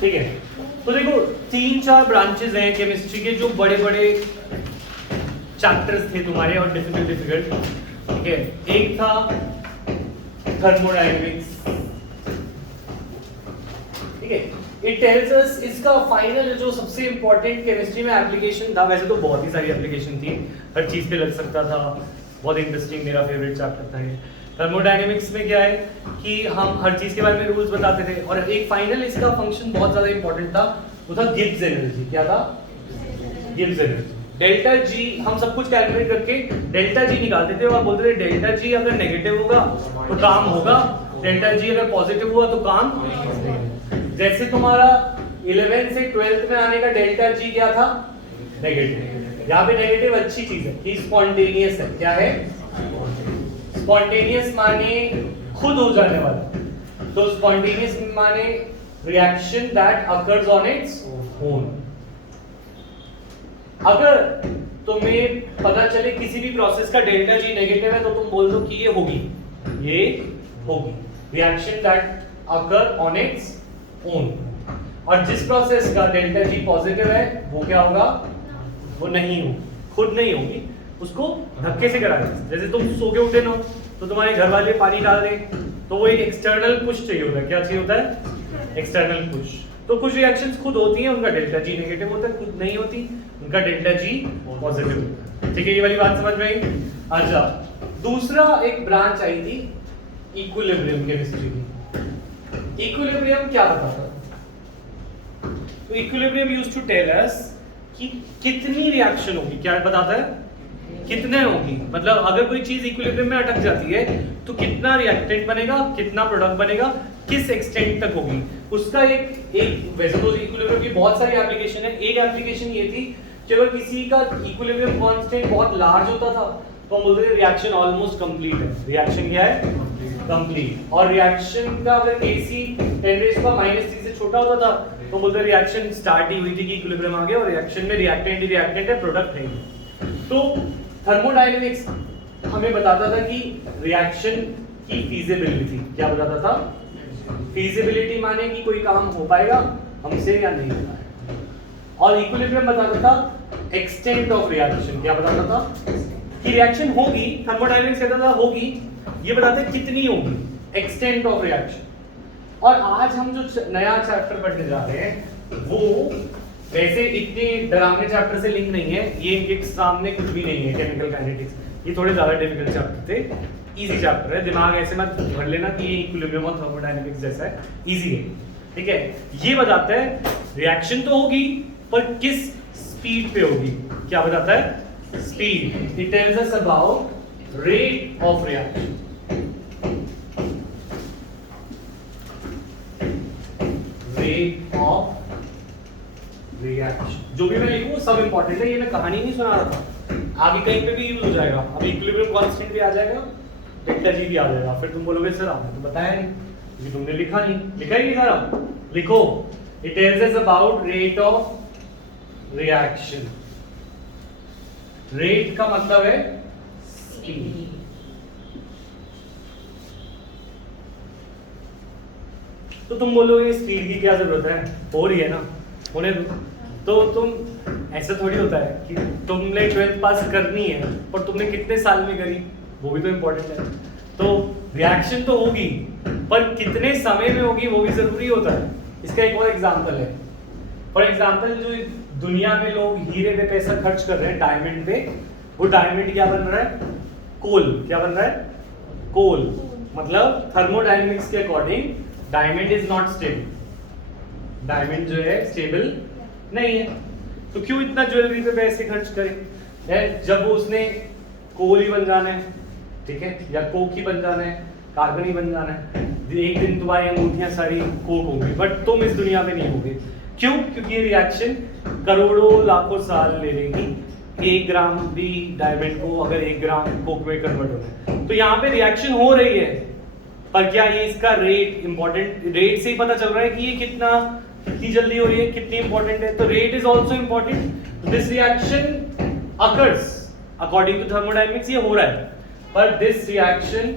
ठीक है। तो देखो 3-4 ब्रांचेस हैं केमिस्ट्री के जो बड़े बड़े चैप्टर्स थे तुम्हारे और डिफिकल्ट। ठीक है, एक था थर्मोडायनेमिक्स। ठीक है, इट टेल्स अस, इसका फाइनल जो सबसे इंपॉर्टेंट केमिस्ट्री में एप्लीकेशन था, वैसे तो बहुत ही सारी एप्लीकेशन थी, हर चीज पे लग सकता था, बहुत इंटरेस्टिंग, मेरा फेवरेट चैप्टर था ये। थर्मोडायनेमिक्स में क्या है कि हम हर चीज के बारे में रूल्स बताते थे, और एक फाइनल इसका फंक्शन बहुत ज्यादा इंपॉर्टेंट था, वो था गिब्स एनर्जी। क्या था? Gibbs energy. डेल्टा जी हम सब कुछ कैलकुलेट करके डेल्टा जी निकालते थे और बोलते थे डेल्टा जी अगर नेगेटिव होगा तो काम होगा, डेल्टा जी अगर पॉजिटिव हुआ तो काम नहीं। जैसे तुम्हारा 11 से 12th में आने का डेल्टा जी क्या था? नेगेटिव। यहाँ पे नेगेटिव अच्छी चीज है कि स्पॉन्टेनियस है। क्या है? स्पॉन्टेनियस माने खुद हो जाने वाला, तो स्पॉन्टेनियस माने reaction that occurs on its own. अगर तुम्हें पता चले किसी भी प्रोसेस का डेल्टा जी नेगेटिव है तो तुम बोल दो कि ये होगी reaction that occur on its own. और जिस प्रोसेस का डेल्टा जी पॉजिटिव है वो क्या होगा? वो नहीं होगी, खुद नहीं होगी, उसको धक्के से कराएंगे। जैसे तुम सो के उठे ना तो तुम्हारे घर वाले पानी डाल रहे, तो वो एक एक्सटर्नल पुश चाहिए होता है। क्या चाहिए होता है? External push. तो कुछ रिएक्शंस खुद होती हैं, उनका डेल्टा जी नेगेटिव होता है, खुद नहीं होती, उनका डेल्टा जी पॉजिटिव होता है। ठीक है, ये वाली बात समझ में आई? अच्छा, दूसरा एक ब्रांच आई थी इक्विलिब्रियम केमिस्ट्री की। इक्विलिब्रियम क्या बताता है? तो equilibrium used to tell us कि कितनी रिएक्शन होगी। क्या बताता है? कितने होगी, मतलब अगर कोई चीज इक्विलिब्रियम में अटक जाती है तो कितना रिएक्टेंट बनेगा, कितना प्रोडक्ट बनेगा, किस एक्सटेंट तक होगी, उसका एक वैसे तो इक्विलिब्रियम की बहुत सारी एप्लीकेशन है। एक एप्लीकेशन ये थी कि अगर किसी का इक्विलिब्रियम कांस्टेंट बहुत लार्ज होता था तो हम बोलते थे रिएक्शन ऑलमोस्ट कंप्लीट है। रिएक्शन क्या है? कंप्लीट। और रिएक्शन का अगर Kc 10⁻³ से छोटा होता था तो बोलते रिएक्शन स्टार्ट ही हुई थी कि इक्विलिब्रियम आ गया और रिएक्शन में रिएक्टेंट ही रिएक्टेंट है, प्रोडक्ट है। तो थर्मोडायनेमिक्स हमें बताता था कि रिएक्शन की फीजिबिलिटी। क्या बताता था? फीजिबिलिटी माने कि कोई काम हो पाएगा हमसे या नहीं हो पाएगा। और इक्विलिब्रियम बताता था एक्सटेंट ऑफ रिएक्शन। क्या बताता था? कि रिएक्शन होगी, थर्मोडायनेमिक्स कहता था होगी, ये बताते कितनी होगी, एक्सटेंट ऑफ रिएक्शन। और आज हम जो नया चैप्टर पढ़ने जा रहे हैं वो वैसे इतने डरावने चैप्टर से लिंक नहीं है, ये इनके सामने कुछ भी नहीं है। केमिकल काइनेटिक्स ये थोड़े ज्यादा डिफिकल्ट चैप्टर थे, इजी चैप्टर है, दिमाग ऐसे मत भर लेना कि ये इक्विलिब्रियम और थर्मोडायनेमिक्स जैसा है, इजी है। ठीक है, ये बताता है रिएक्शन तो होगी पर किस स्पीड पे होगी। क्या बताता है? Speed. It tells us about rate of reaction. Rate of reaction, जो भी मैं लिखूं सब इंपॉर्टेंट है, ये मैं कहानी नहीं सुना रहा था, आगे कहीं पे भी यूज हो जाएगा। अब इक्विलिब्रियम कांस्टेंट भी आ जाएगा, डेल्टा जी भी आ जाएगा, फिर तुम बोलोगे सर आपने तो बताया नहीं क्योंकि तुमने लिखा नहीं। लिखा ही नहीं था, लिखो। It tells us about rate of reaction. Rate का मतलब है स्पीड। तो तुम बोलोगे स्पीड की क्या जरूरत है, हो रही है ना, होने दो। तो तुम ऐसा थोड़ी होता है कि तुमने 12th पास करनी है पर तुमने कितने साल में करी, वो भी तो इम्पोर्टेंट है। तो रिएक्शन तो होगी पर कितने समय में होगी वो भी जरूरी होता है। इसका एक और एग्जांपल है। फॉर एग्जांपल जो दुनिया में लोग हीरे पे पैसा खर्च कर रहे हैं, डायमंड पे, वो डायमंड क्या बन रहा है? कोल। क्या बन रहा है? कोल। मतलब थर्मोडायनेमिक्स के according diamond is not stable. Diamond जो है स्टेबल नहीं है, तो क्यों इतना ज्वेलरी पे पैसे खर्च करें जब वो उसने कोल ही बन जाना है, ठीक है, या कोक ही बन जाना है, कार्बन ही बन जाना है। एक दिन तुम्हारी अंगूठियां सारी कोक होंगी बट तुम इस दुनिया में नहीं होगे। क्यों? क्योंकि ये रिएक्शन करोड़ों लाखों साल ले लेगी 1 ग्राम भी डायमंड को अगर 1 ग्राम कोक में कन्वर्ट होना है। तो यहाँ पे रिएक्शन हो रही है पर क्या ये इसका रेट इंपॉर्टेंट, रेट से ही पता चल रहा है कि ये कितनी जल्दी हो रही है, कितनी इंपॉर्टेंट है। तो rate is also important. This reaction occurs according to thermodynamics, ये हो रहा है पर this reaction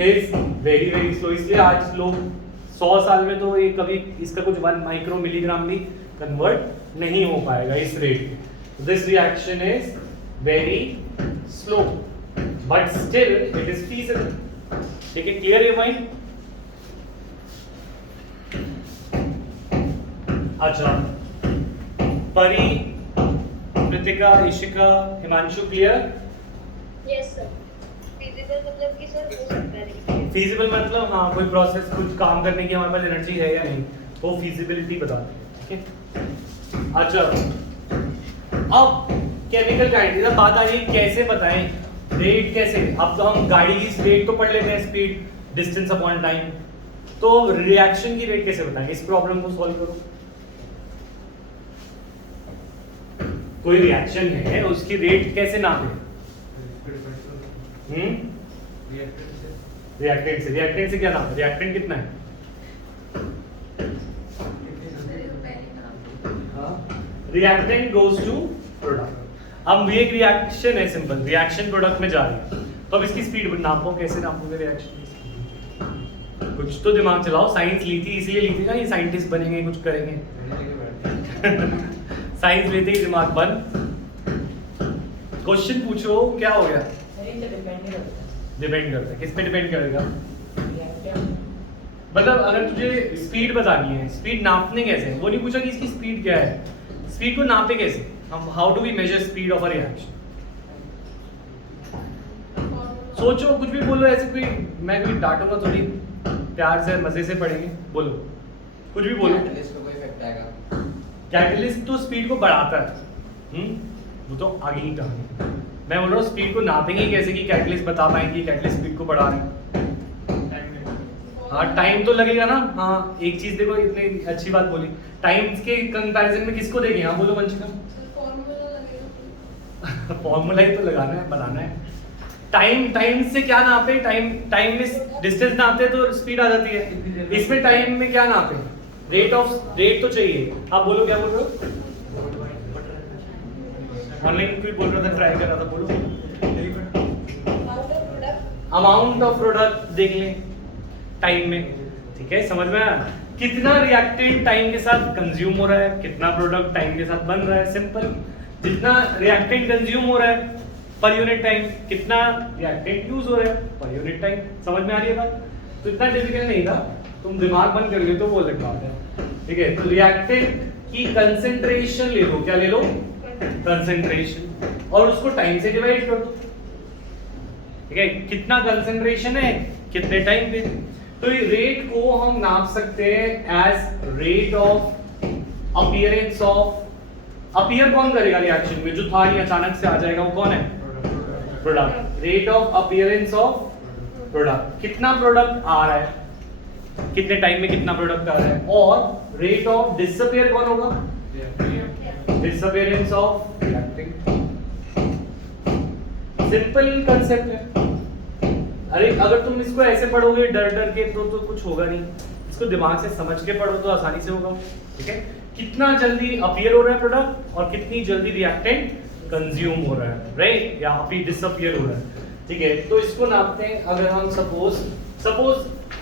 is very very slow. इसलिए आज लोग 100 साल में तो ये कभी इसका कुछ 1 माइक्रो मिलीग्राम भी कन्वर्ट नहीं हो पाएगा इस रेट पे। This reaction is very slow but still it is feasible. ठीक है, क्लियर ये पॉइंट? अच्छा, परी, Kritika, Ishika, Himanshu, clear? Yes sir. Feasible मतलब कि सर हो सकता है। फीजिबल मतलब हाँ, कोई प्रोसेस कुछ काम करने की हमारे पास एनर्जी है या नहीं, वो फीजिबिलिटी बताते हैं। ठीक है, अच्छा अब केमिकल काइनेटिक्स, अब बात आ रही है कैसे बताएं रेट कैसे। अब तो हम गाड़ी की रेट तो पढ़ लेते हैं, स्पीड, डिस्टेंस अपॉन टाइम, तो रिएक्शन की रेट कैसे बताएंगे? इस प्रॉब्लम को सॉल्व करो। कोई रिएक्शन है, उसकी रेट कैसे नापे? रिएक्टेंट से। रिएक्टेंट से क्या नापे? रिएक्टेंट कितना है? Reactant goes to product. अब ये एक रिएक्शन है, सिंपल रिएक्शन प्रोडक्ट में जा रही है, तो अब इसकी स्पीड नापो। कैसे नापोगे रिएक्शन की स्पीड? कुछ तो दिमाग चलाओ। साइंस ली थी इसलिए ली थी ना, ये साइंटिस्ट बनेंगे, कुछ करेंगे। साइंस लेते ही दिमाग बंद। क्वेश्चन पूछो, क्या हो गया? डिपेंड करता है, किस पे डिपेंड करेगा? मतलब अगर तुझे स्पीड बतानी है, स्पीड नापने कैसे? वो नहीं पूछा कि इसकी स्पीड क्या है, स्पीड को नापे कैसे हम? How do we measure speed of a reaction? सोचो, कुछ भी बोलो ऐसे। कोई मैं कोई डांटूंगा थोड़ी, प्यार से मजे से पढ़ेंगे। बोलो, कुछ भी बोलो। कैटलिस्ट तो स्पीड को बढ़ाता है, वो तो आगे ही कहानी। मैं बोल रहा हूँ स्पीड को नापेंगे कैसे कि कैटलिस्ट बता पाएंगे कि कैटलिस्ट स्पीड को बढ़ा रहे हैं? हाँ, टाइम तो लगेगा ना। हाँ, एक चीज देखो, इतनी अच्छी बात बोली, टाइम के कंपैरिजन में किसको देंगे? हाँ बोलो वंशिका। फॉर्मूला ही तो लगाना है, बनाना है। टाइम से क्या नापे? टाइम में डिस्टेंस नापते तो स्पीड आ जाती है, इसमें टाइम में क्या नापे? रेट तो चाहिए। आप बोलो, क्या बोल रहे हो? ऑनलाइन कोई बोल रहा था, ट्राई कर रहा था, बोलो। अमाउंट ऑफ प्रोडक्ट देख लें टाइम में। ठीक है, समझ में आया? कितना रिएक्टेंट टाइम के साथ कंज्यूम हो रहा है, कितना प्रोडक्ट टाइम के साथ बन रहा है। सिंपल, जितना रिएक्टेंट कंज्यूम हो रहा है पर यूनिट टाइम, कितना रिएक्टेंट यूज हो रहा है पर यूनिट टाइम। समझ में आ रही है बात? तो इतना डिफिकल्ट नहीं था, तुम दिमाग बंद कर ले तो वो अलग बात है। ठीक है, तो रिएक्टेंट की कंसेंट्रेशन ले लो। क्या ले लो? कंसेंट्रेशन, और उसको टाइम से डिवाइड कर दो। ठीक है, कितना कंसेंट्रेशन है कितने टाइम पे। तो ये रेट को हम नाप सकते हैं as rate of appearance of. Appear कौन करेगा रिएक्शन में? जो था नहीं अचानक से आ जाएगा, वो कौन है? Product. Rate of appearance of product, कितना प्रोडक्ट आ रहा है, कितने टाइम में कितना प्रोडक्ट आ रहा है। और रेट ऑफ डिसअपीयर कौन होगा? Disappearance of reacting. Simple concept है। अरे अगर तुम इसको ऐसे पढ़ोगे डर डर के तो कुछ होगा नहीं। इसको दिमाग से समझ के पढ़ो तो आसानी से होगा। ठीक है, कितना जल्दी अपीयर हो रहा है प्रोडक्ट और कितनी जल्दी रिएक्टेंट कंज्यूम हो रहा है, राइट, या डिसअपीयर हो रहा है। ठीक है, तो इसको नापते हैं। अगर हम सपोज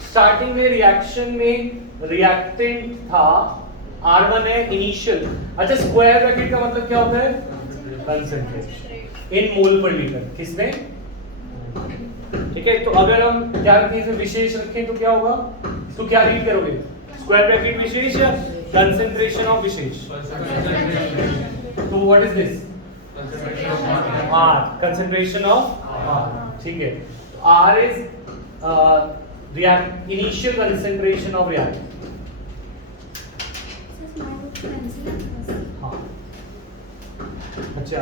स्टार्टिंग में रिएक्शन में रिएक्टेंट था R1 है इनिशियल। अच्छा, स्क्वायर ब्रैकेट का मतलब क्या होता है? Concentration in mole per litre. किसमें? ठीक है, तो अगर हम क्या रखें, इसे विशेष रखें तो क्या होगा? इसको क्या रीड करोगे? स्क्वायर ब्रैकेट विशेष या कंसंट्रेशन ऑफ विशेष? तो what is this? R, concentration of R। ठीक है, R is initial concentration of reactant. हाँ, अच्छा,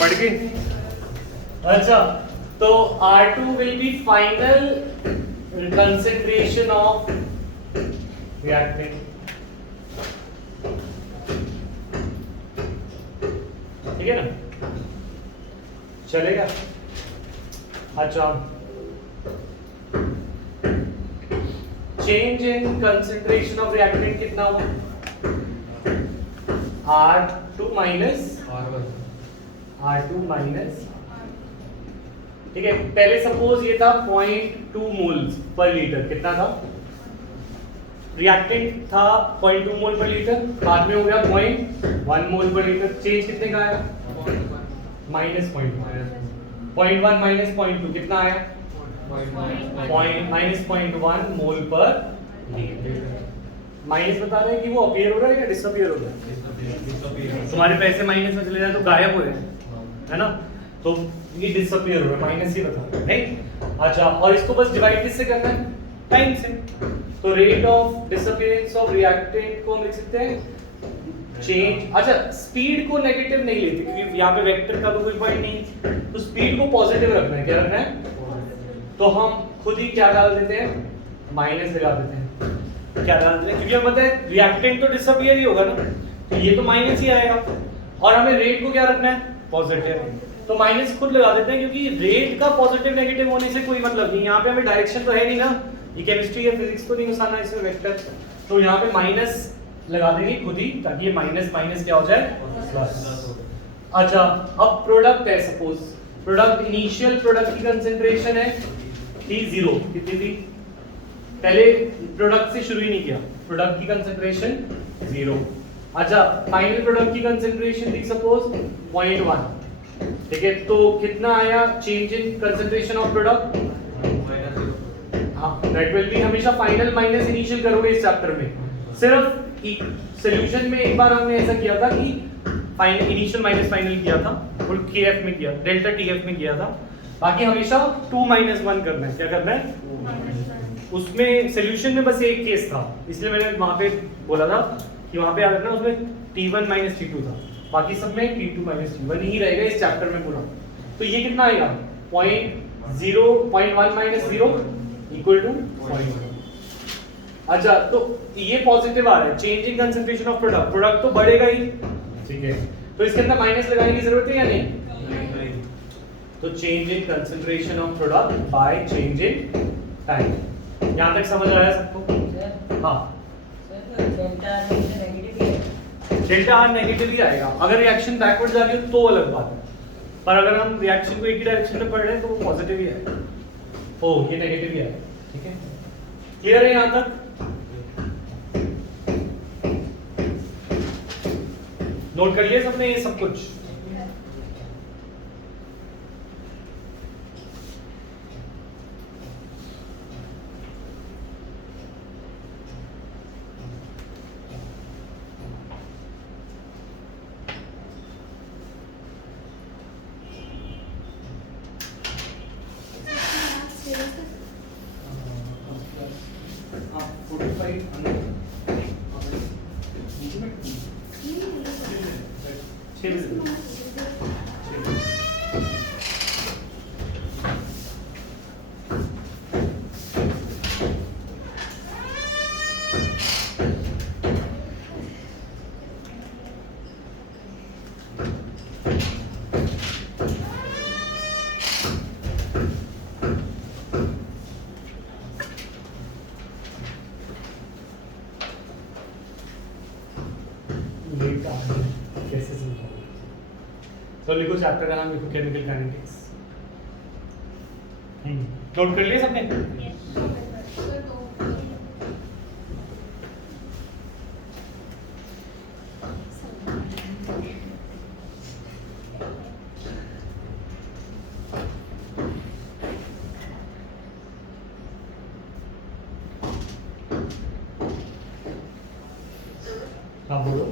पढ़ के। अच्छा, तो R2 will be final concentration of reactant, ठीक है ना, चलेगा। अच्छा, change in concentration of reactant कितना हुआ? R2 माइनस R2 माइनस, ठीक है। पहले सपोज ये था 0.2 मोल्स पर लीटर, कितना था? रिएक्टेंट था 0.2 मोल पर लीटर, बाद में हो गया 0.1 मोल पर लीटर। चेंज कितने का आया? माइनस 0.1 माइनस 0.2 कितना आया? माइनस 0.1 मोल पर लीटर। माइनस बता रहे हैं कि वो अपीयर हो रहा है या डिसअपीयर हो रहा है? तुम्हारे पैसे माइनस में चले जाए तो गायब हो रहे हैं, है ना, तो ये डिसअपीयर हो रहा है, माइनस ही बता रहे हैं, नहीं? अच्छा, और इसको बस डिवाइड किससे करना है? टाइम से। तो rate of disappearance of reactant को हम लिख सकते हैं चेंज। अच्छा, स्पीड को नेगेटिव नहीं लेते क्योंकि यहाँ पे वेक्टर का तो कोई पॉइंट नहीं, तो स्पीड को पॉजिटिव रखना है। क्या रखना है? तो हम खुद ही क्या डाल देते हैं? माइनस लगा देते हैं। क्या डाल देते हैं? क्योंकि हमें पता है रिएक्टेंट तो डिसअपीयर ही होगा ना, तो ये तो माइनस ही आएगा, और हमें रेट को क्या रखना है? पॉजिटिव। तो माइनस खुद लगा देते हैं क्योंकि रेट का पॉजिटिव नेगेटिव होने से कोई मतलब नहीं। यहाँ पे हमें डायरेक्शन तो है नहीं ना, ये केमिस्ट्री या फिजिक्स तो नहीं घुसाना इसमें वेक्टर, तो यहाँ पे माइनस लगा देंगे खुद ही, ताकि ये माइनस माइनस क्या हो जाए? प्लस। अच्छा, अब प्रोडक्ट है, सपोज प्रोडक्ट, इनिशियल प्रोडक्ट की कंसेंट्रेशन है थी 0, कितनी थी? पहले प्रोडक्ट से शुरू ही नहीं किया, प्रोडक्ट की कंसेंट्रेशन 0। अच्छा, फाइनल प्रोडक्ट की कंसेंट्रेशन थी सपोज 0.1, ठीक है, तो कितना आया change in concentration of product? हाँ, दैट विल बी, हमेशा फाइनल माइनस इनिशियल करोगे इस चैप्टर में। सिर्फ सॉल्यूशन में एक बार हमने ऐसा किया था कि फाइनल इनिशियल माइनस फाइनल किया था, और केएफ में किया, डेल्टा टीएफ में किया था। बाकी हमेशा 2 माइनस 1 करना है। क्या करना है? उसमें सॉल्यूशन में बस एक केस था, इसलिए मैंने वहां पे बोला था कि वहां पे याद रखना, उसमें T1 माइनस T2 था, बाकी सब में T2 माइनस T1 ही रहेगा इस चैप्टर में पूरा। तो ये कितना आएगा? 0.1 माइनस 0 इक्वल टू 0.1। अच्छा, तो ये पॉजिटिव आ रहा है, change in concentration of product, product तो बढ़ेगा ही, ठीक है, तो इसके अंदर माइनस लगाने की जरूरत है या नहीं? तो change in concentration of product by change in time. यहां तक समझ आया सबको? हाँ, डेल्टा आर नेगेटिव ही आएगा। अगर रिएक्शन बैकवर्ड जा रही हो तो अलग बात है, पर अगर हम रिएक्शन को एक ही डायरेक्शन में पढ़ रहे हैं तो वो पॉजिटिव ही आएगा। ओ, ये नेगेटिव ही आएगा, ठीक है, क्लियर है यहां तक? नोट कर लिया सबने ये सब कुछ? कैसे समझाऊं? तो लिखो चैप्टर का नाम, लिखो केमिकल काइनेटिक्स। नोट कर लिए सबने? हाँ बोलो।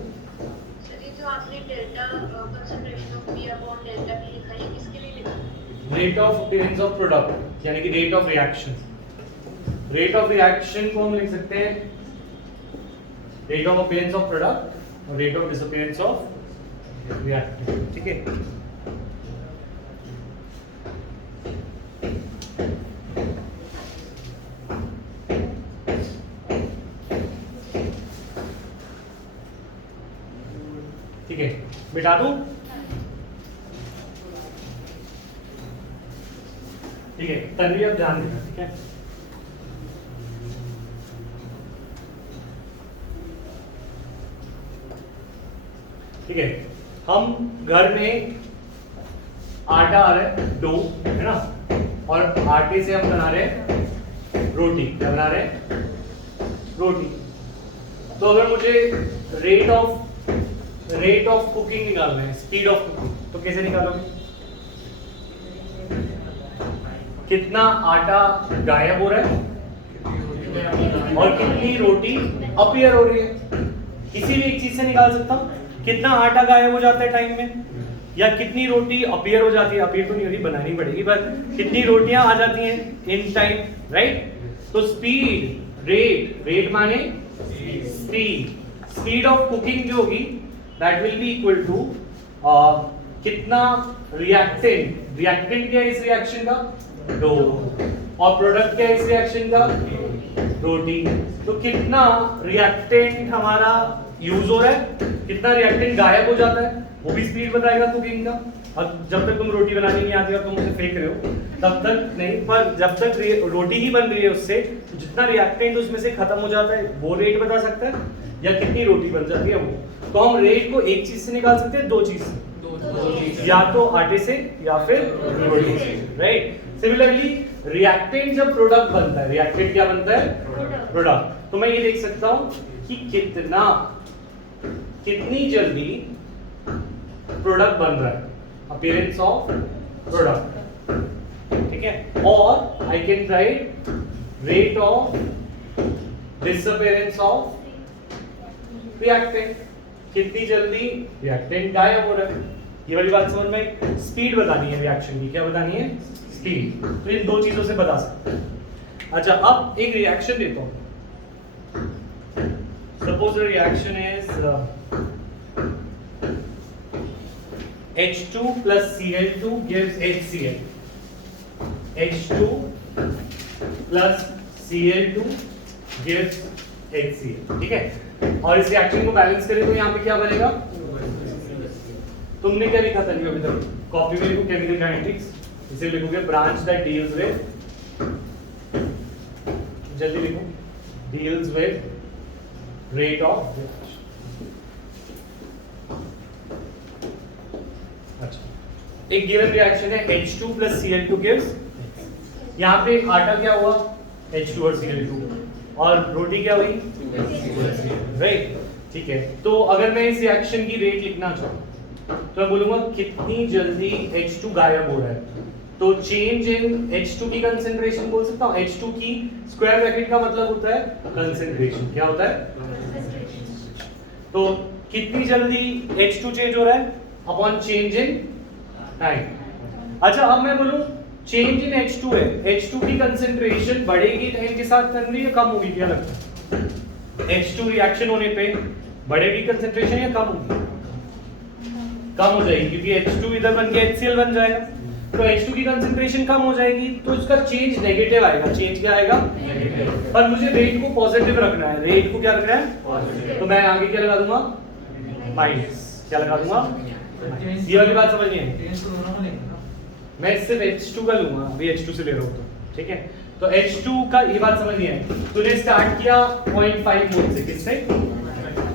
सर, ये जो आपने delta concentration of P upon delta T लिखा है, किसके लिए लिखा है? Rate of appearance of product, यानी कि rate of reaction. Rate of reaction को हम लिख सकते हैं rate of appearance of product और rate of disappearance of reactant, ठीक है। बिठा दूं? ठीक है, तन्वी अब ध्यान देना, ठीक है? ठीक है, हम घर में आटा आ रहा है, डो है ना, और आटे से हम बना रहे हैं रोटी। क्या बना रहे हैं? रोटी। तो अगर मुझे रेट ऑफ कुकिंग निकालना है, स्पीड ऑफ कुकिंग, तो कैसे निकालोगे? कितना आटा गायब हो रहा है और कितनी रोटी अपीयर हो रही है, किसी भी एक चीज से निकाल सकता हूं। कितना आटा गायब हो जाता है टाइम में, या कितनी रोटी अपीयर हो जाती है, अपीयर तो नहीं हो रही, बनानी पड़ेगी, पर कितनी रोटियां आ जाती हैं इन टाइम, राइट? तो स्पीड, रेट माने स्पीड ऑफ कुकिंग जो होगी that will be equal to कितना रिएक्टेंट क्या है इस रिएक्शन का? डो। और प्रोडक्ट क्या है इस रिएक्शन का? रोटी। तो कितना रिएक्टेंट हमारा यूज हो रहा है, कितना रिएक्टेंट गायब हो जाता है, वो भी स्पीड बताएगा कुकिंग का। अब जब तक तुम रोटी बनानी नहीं आती और तुम उसे फेंक रहे हो तब तक नहीं, पर जब तक रोटी ही बन रही है उससे, तो जितना रिएक्टेंट उसमें से खत्म हो जाता है वो रेट बता सकता है, या कितनी रोटी बन जाती है वो। तो हम रेट को एक चीज से निकाल सकते हैं, दो चीज से, या तो आटे से या फिर रोटी से, राइट? सिमिलरली रिएक्टेंट जब प्रोडक्ट बनता है, रिएक्टेंट क्या बनता है? प्रोडक्ट। तो मैं ये देख सकता हूं कि कितनी जल्दी प्रोडक्ट बन रहा है, अपीयरेंस ऑफ प्रोडक्ट, ठीक है? और I can write rate of disappearance of reactant, कितनी जल्दी रिएक्टेंट गायब हो रहा है। ये वाली बात समझ में? स्पीड बतानी है रिएक्शन की, क्या बतानी है? स्पीड। तो इन दो चीजों से बता सकते हैं। अच्छा, अब एक रिएक्शन देता हूं। Suppose the reaction is H2 plus Cl2 gives HCl. H2 plus Cl2 gives HCl, ठीक है? और इस रिएक्शन को बैलेंस करें तो यहाँ पे क्या बनेगा? तुमने क्या लिखा था अभी तक? कॉपी में लिखो केमिकल काइनेटिक्स, इसे लिखोगे ब्रांच दैट डील्स विद, जल्दी लिखो, डील्स विद रेट ऑफ। अच्छा, एक गिवन रिएक्शन है H2 plus Cl2 gives, यहाँ पे आटा क्या हुआ? H2 और Cl2, और रोटी क्या हुई? राइट, ठीक है। तो अगर मैं इस रिएक्शन की रेट लिखना चाहूँ तो मैं बोलूंगा कितनी जल्दी H2 गायब हो रहा है। तो चेंज इन H2 की कंसेंट्रेशन बोल सकता हूँ। H2 की स्क्वायर ब्रैकेट का मतलब होता है कंसेंट्रेशन। क्या होता है? तो कितनी जल्दी H2 चेंज हो रहा है अपॉन चेंज इन टाइम। अच्छा, अब मैं बोलूं चेंज इन H2 है, H2 की कंसेंट्रेशन बढ़ेगी टाइम के साथ कर रही है, कम होगी? क्या लगता है? H2 रिएक्शन होने पे बढ़ेगी कंसेंट्रेशन या कम होगी? कम हो जाएगी, क्योंकि H2 इधर बन के HCl बन जाएगा। तो H2 की कंसेंट्रेशन कम हो जाएगी तो इसका चेंज नेगेटिव आएगा। चेंज क्या आएगा? नेगेटिव। पर मुझे रेट को पॉजिटिव रखना है। रेट को क्या रखना है? पॉजिटिव। तो मैं आगे क्या लगा दूंगा? माइनस। क्या लगा दूंगा? ये वाली बात समझनी है। मैं सिर्फ H2 का लूंगा, अभी H2 से ले रहा हूं तो, ठीक है? तो H2 का ये बात समझनी है। तूने स्टार्ट किया 0.5 मोल से, किससे?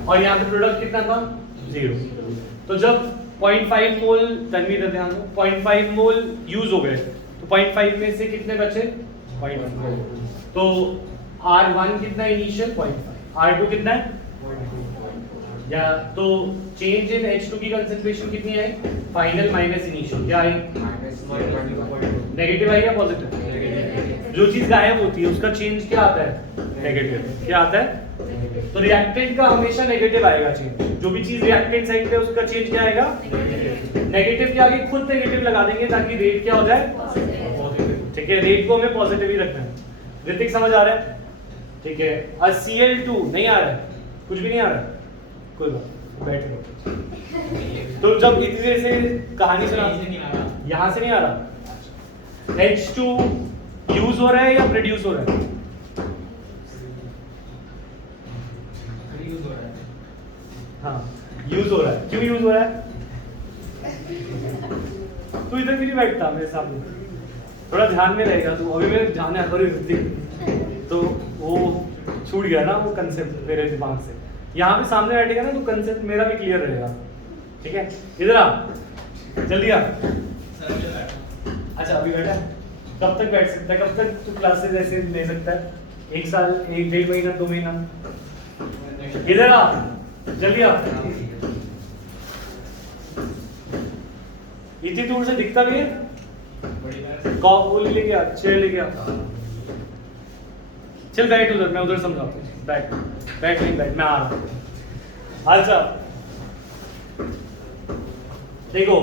और यहाँ पे प्रोडक्ट कितना था? 0। तो जब 0.5 मोल, तन्वी इधर ध्यान दो, 0.5 मोल यूज हो गए तो 0.5 में से कितने बचे? 0.5। तो R1 कितना इनिशियल? 0.5। R2 कितना है? 0.2। या तो चेंज इन H2 की कंसेंट्रेशन कितनी आई? Final minus initial. क्या आई? नेगेटिव आई या पॉजिटिव? जो चीज गायब होती है उसका चेंज क्या आता है? नेगेटिव। क्या आता है? तो रिएक्टेंट का हमेशा नेगेटिव आएगा चेंज। जो भी चीज रिएक्टेंट साइड पे उसका चेंज क्या आएगा? नेगेटिव के आगे खुद नेगेटिव लगा देंगे ताकि रेट क्या हो जाए? पॉजिटिव। ठीक है, रेट को हमें पॉजिटिव ही रखना है। ऋतिक समझ आ रहा है? ठीक है। और Cl2 नहीं आ रहा है, कुछ भी नहीं आ रहा है, कोई बात, बैठे रहो। तो जब इतनी देर से कहानी सुना, यहाँ से नहीं आ रहा। H2 यूज हो रहा है या प्रोड्यूस हो रहा है? हाँ, यूज हो रहा है। क्यों यूज हो रहा है? तू इधर भी नहीं बैठता मेरे सामने, थोड़ा ध्यान में रहेगा तू। अभी मेरे ध्यान में अकबर तो वो छूट गया ना वो कंसेप्ट मेरे दिमाग से। यहाँ पे सामने बैठेगा ना तो कंसेप्ट मेरा भी क्लियर रहेगा, ठीक है। इधर आ, जल्दी आ। अच्छा अभी बैठा, कब तक बैठ सकता है, कब तक तू क्लासेस ऐसे ले सकता है? 1 साल, 1-1.5 महीना, 2 महीना? इधर आ, जल्दी आ। इतनी दूर से दिखता भी है? वो लेके आ, चेयर लेके आ। चल बैठ उधर, मैं उधर समझाता हूँ। बैठ बैठ नहीं बैठ, मैं आ रहा हूँ। अच्छा देखो,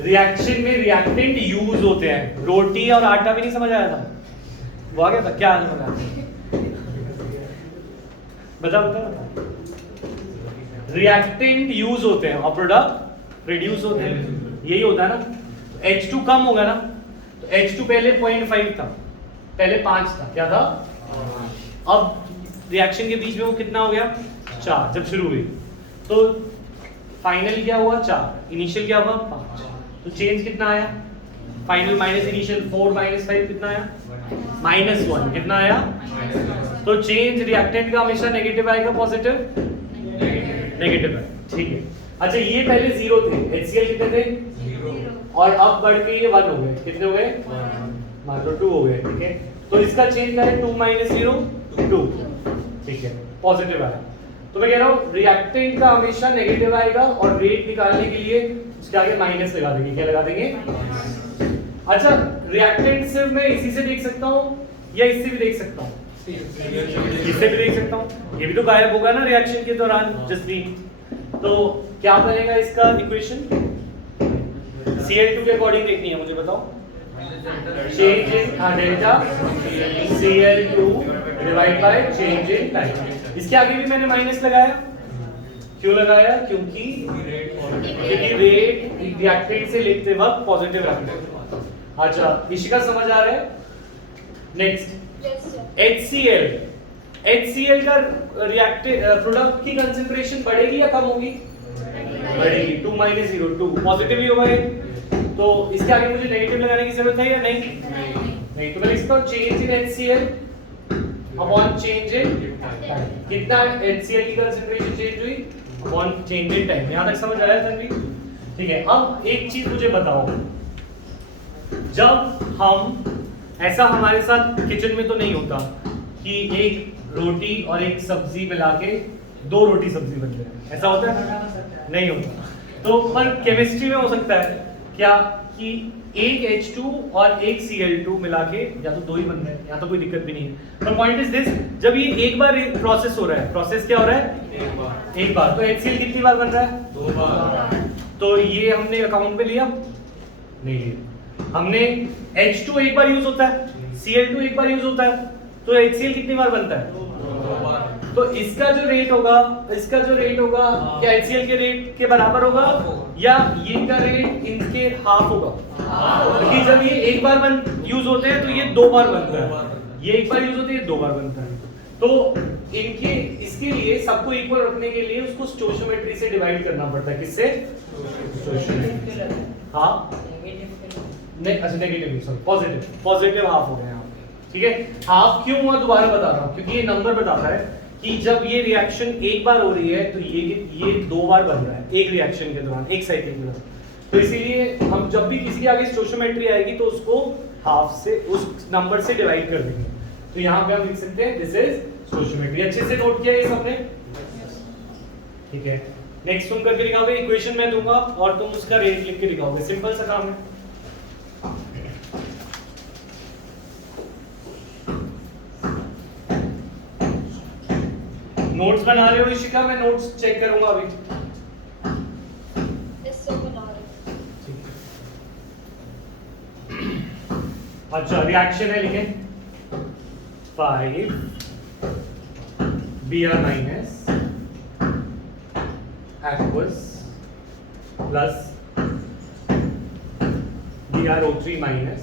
रिएक्शन में रिएक्टेंट यूज होते हैं। रोटी और आटा भी नहीं समझ आया था? वो आ गया था क्या? समझ आया? बता बता। रिएक्टेंट यूज होते हैं और प्रोडक्ट रिड्यूस होते हैं, यही होता है ना। H2 कम होगा ना, तो H2 पहले 0.5 था, पहले 5 था, क्या था? अब रिएक्शन के बीच में वो कितना हो गया? 4 जब शुरू हुई। तो फाइनल क्या हुआ? 4। इनिशियल क्या हुआ? 5। तो चेंज कितना आया? फाइनल माइनस इनिशियल 4 माइनस 5 कितना आया? -1 कितना आया? तो चेंज रिएक्टेंट का हमेशा नेगेटिव आएगा, पॉजिटिव नेगेटिव है, ठीक है। अच्छा ये पहले 0 थे, HCl कितने थे? 0, और अब बढ़ के ये 1 हो गए। कितने हो गए? मान लो 2 हो गए, ठीक है। तो इसका चेंज क्या है? 2 - 0 2, ठीक है, पॉजिटिव आया। तो मैं कह रहा हूँ रिएक्टेंट का हमेशा नेगेटिव आएगा और रेट निकालने के लिए उसके आगे माइनस लगा देंगे। क्या लगा देंगे? अच्छा रिएक्टेंट सिर्फ मैं इसी से देख सकता हूँ या इससे भी देख सकता हूँ? इससे भी देख सकता हूँ। ये भी तो गायब होगा ना रिएक्शन के दौरान जसलीन। तो क्या बनेगा इसका इक्वेशन? Cl2 के अकॉर्डिंग देखनी है मुझे, बताओ। Change in delta Cl2 divide by change in time. इसके आगे भी मैंने माइनस लगाया, क्यों लगाया? क्योंकि रेट रिएक्टेंट से लिखते वक्त पॉजिटिव रखते हैं। अच्छा इशिका समझ आ रहा है? नेक्स्ट HCl का रिएक्टेंट प्रोडक्ट की कंसंट्रेशन बढ़ेगी या कम होगी? बढ़ेगी। 2 - 0 2, पॉजिटिव ही होगा ये। तो इसके आगे मुझे नेगेटिव लगाने की जरूरत है या नहीं? नहीं। तो मैं लिखता हूँ change in HCl upon change इन कितना HCl की कंसंट्रेशन चेंज हुई अपॉन चेंज इन टाइम। यहां तक समझ आया तन्वी? ठीक है। अब एक चीज मुझे बताओ, जब हम ऐसा हमारे साथ किचन में तो नहीं होता कि एक रोटी और एक सब्जी मिला के 2 रोटी सब्जी बन जाए, ऐसा होता है? नहीं होता। तो पर केमिस्ट्री में हो सकता है क्या कि एक H2 और एक Cl2 मिला के या तो 2 ही बन रहे हैं, या तो कोई दिक्कत भी नहीं है। पर पॉइंट इज दिस, जब ये एक बार प्रोसेस हो रहा है, प्रोसेस क्या हो रहा है? एक बार। तो HCl कितनी बार बन रहा है? 2 बार। तो ये हमने अकाउंट में लिया? नहीं लिया। हमने H2 एक बार यूज होता है, Cl2 एक बार यूज होता है, तो HCl कितनी बार बनता है? 2 बार। तो इसका जो रेट होगा क्या HCl के रेट के बराबर होगा या ये का रेट इनके हाफ होगा? क्योंकि जब ये एक बार यूज होते हैं तो ये 2 बार बनता है, ये एक बार यूज होते हैं, 2 बार बनता है। तो इनके इसके लिए सबको इक्वल रखने के लिए उसको स्टोइचियोमेट्री से डिवाइड करना पड़ता है। किससे? स्टोइचियोमेट्री। हाँ नहीं, अच्छा नेगेटिव नहीं, सॉरी पॉजिटिव हाफ हो गया यहाँ पे, ठीक है। हाफ क्यों हुआ दोबारा बता रहा हूँ, क्योंकि ये नंबर बताता है कि जब ये रिएक्शन एक बार हो रही है तो ये 2 बार बन रहा है एक रिएक्शन के दौरान, एक साइकिल के दौरान। तो इसीलिए हम जब भी किसी के आगे स्टोइचियोमेट्री आएगी तो उसको हाफ से, उस नंबर से डिवाइड कर देंगे। तो यहाँ पे हम लिख सकते हैं दिस इज स्टोइचियोमेट्री। अच्छे से नोट किया ये सबने? ठीक है। नेक्स्ट तुम करके दिखाओगे, इक्वेशन मैं दूंगा और तुम उसका रेट लिख के दिखाओगे। सिंपल सा काम है। नोट्स बना रहे हो इशिका? मैं नोट्स चेक करूंगा अभी। अच्छा रिएक्शन है, लिखें 5 Br minus aqueous plus BrO3 minus,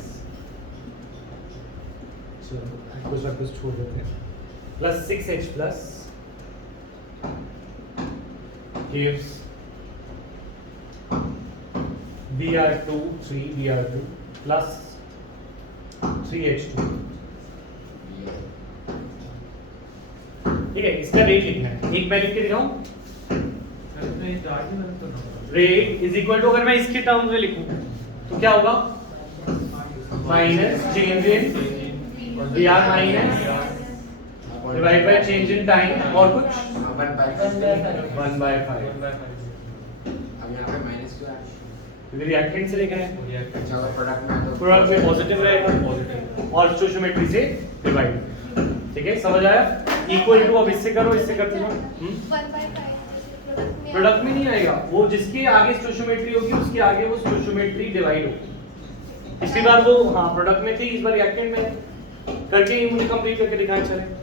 चलो aqueous छोड़ देते हैं, plus 6H plus gives Br2 3Br2 plus 3H2। ठीक है, इसका रेट लिखना है। एक मैं लिख के दिखाऊं, रेट इज इक्वल टू, अगर मैं इसके टर्म्स में लिखूं तो क्या होगा, minus change in Br minus divide by change in time और कुछ 1/5। अब यहाँ पे माइनस क्यों है? क्योंकि रिएक्टेंट से लेकर है, अच्छा अगर प्रोडक्ट में है तो प्रोडक्ट में पॉजिटिव रहेगा और स्टोइचियोमेट्री से डिवाइड। ठीक है, समझ आया? इक्वल टू, अब इससे करो, इससे करते जाओ। 1/5 प्रोडक्ट में नहीं आएगा, वो जिसके आगे स्टोइचियोमेट्री होगी उसके आगे वो स्टोइचियोमेट्री डिवाइड होगी। पिछली बार वो हाँ प्रोडक्ट में थी, इस बार रिएक्टेंट में है। करके ही मुझे कंप्लीट करके दिखाया चले।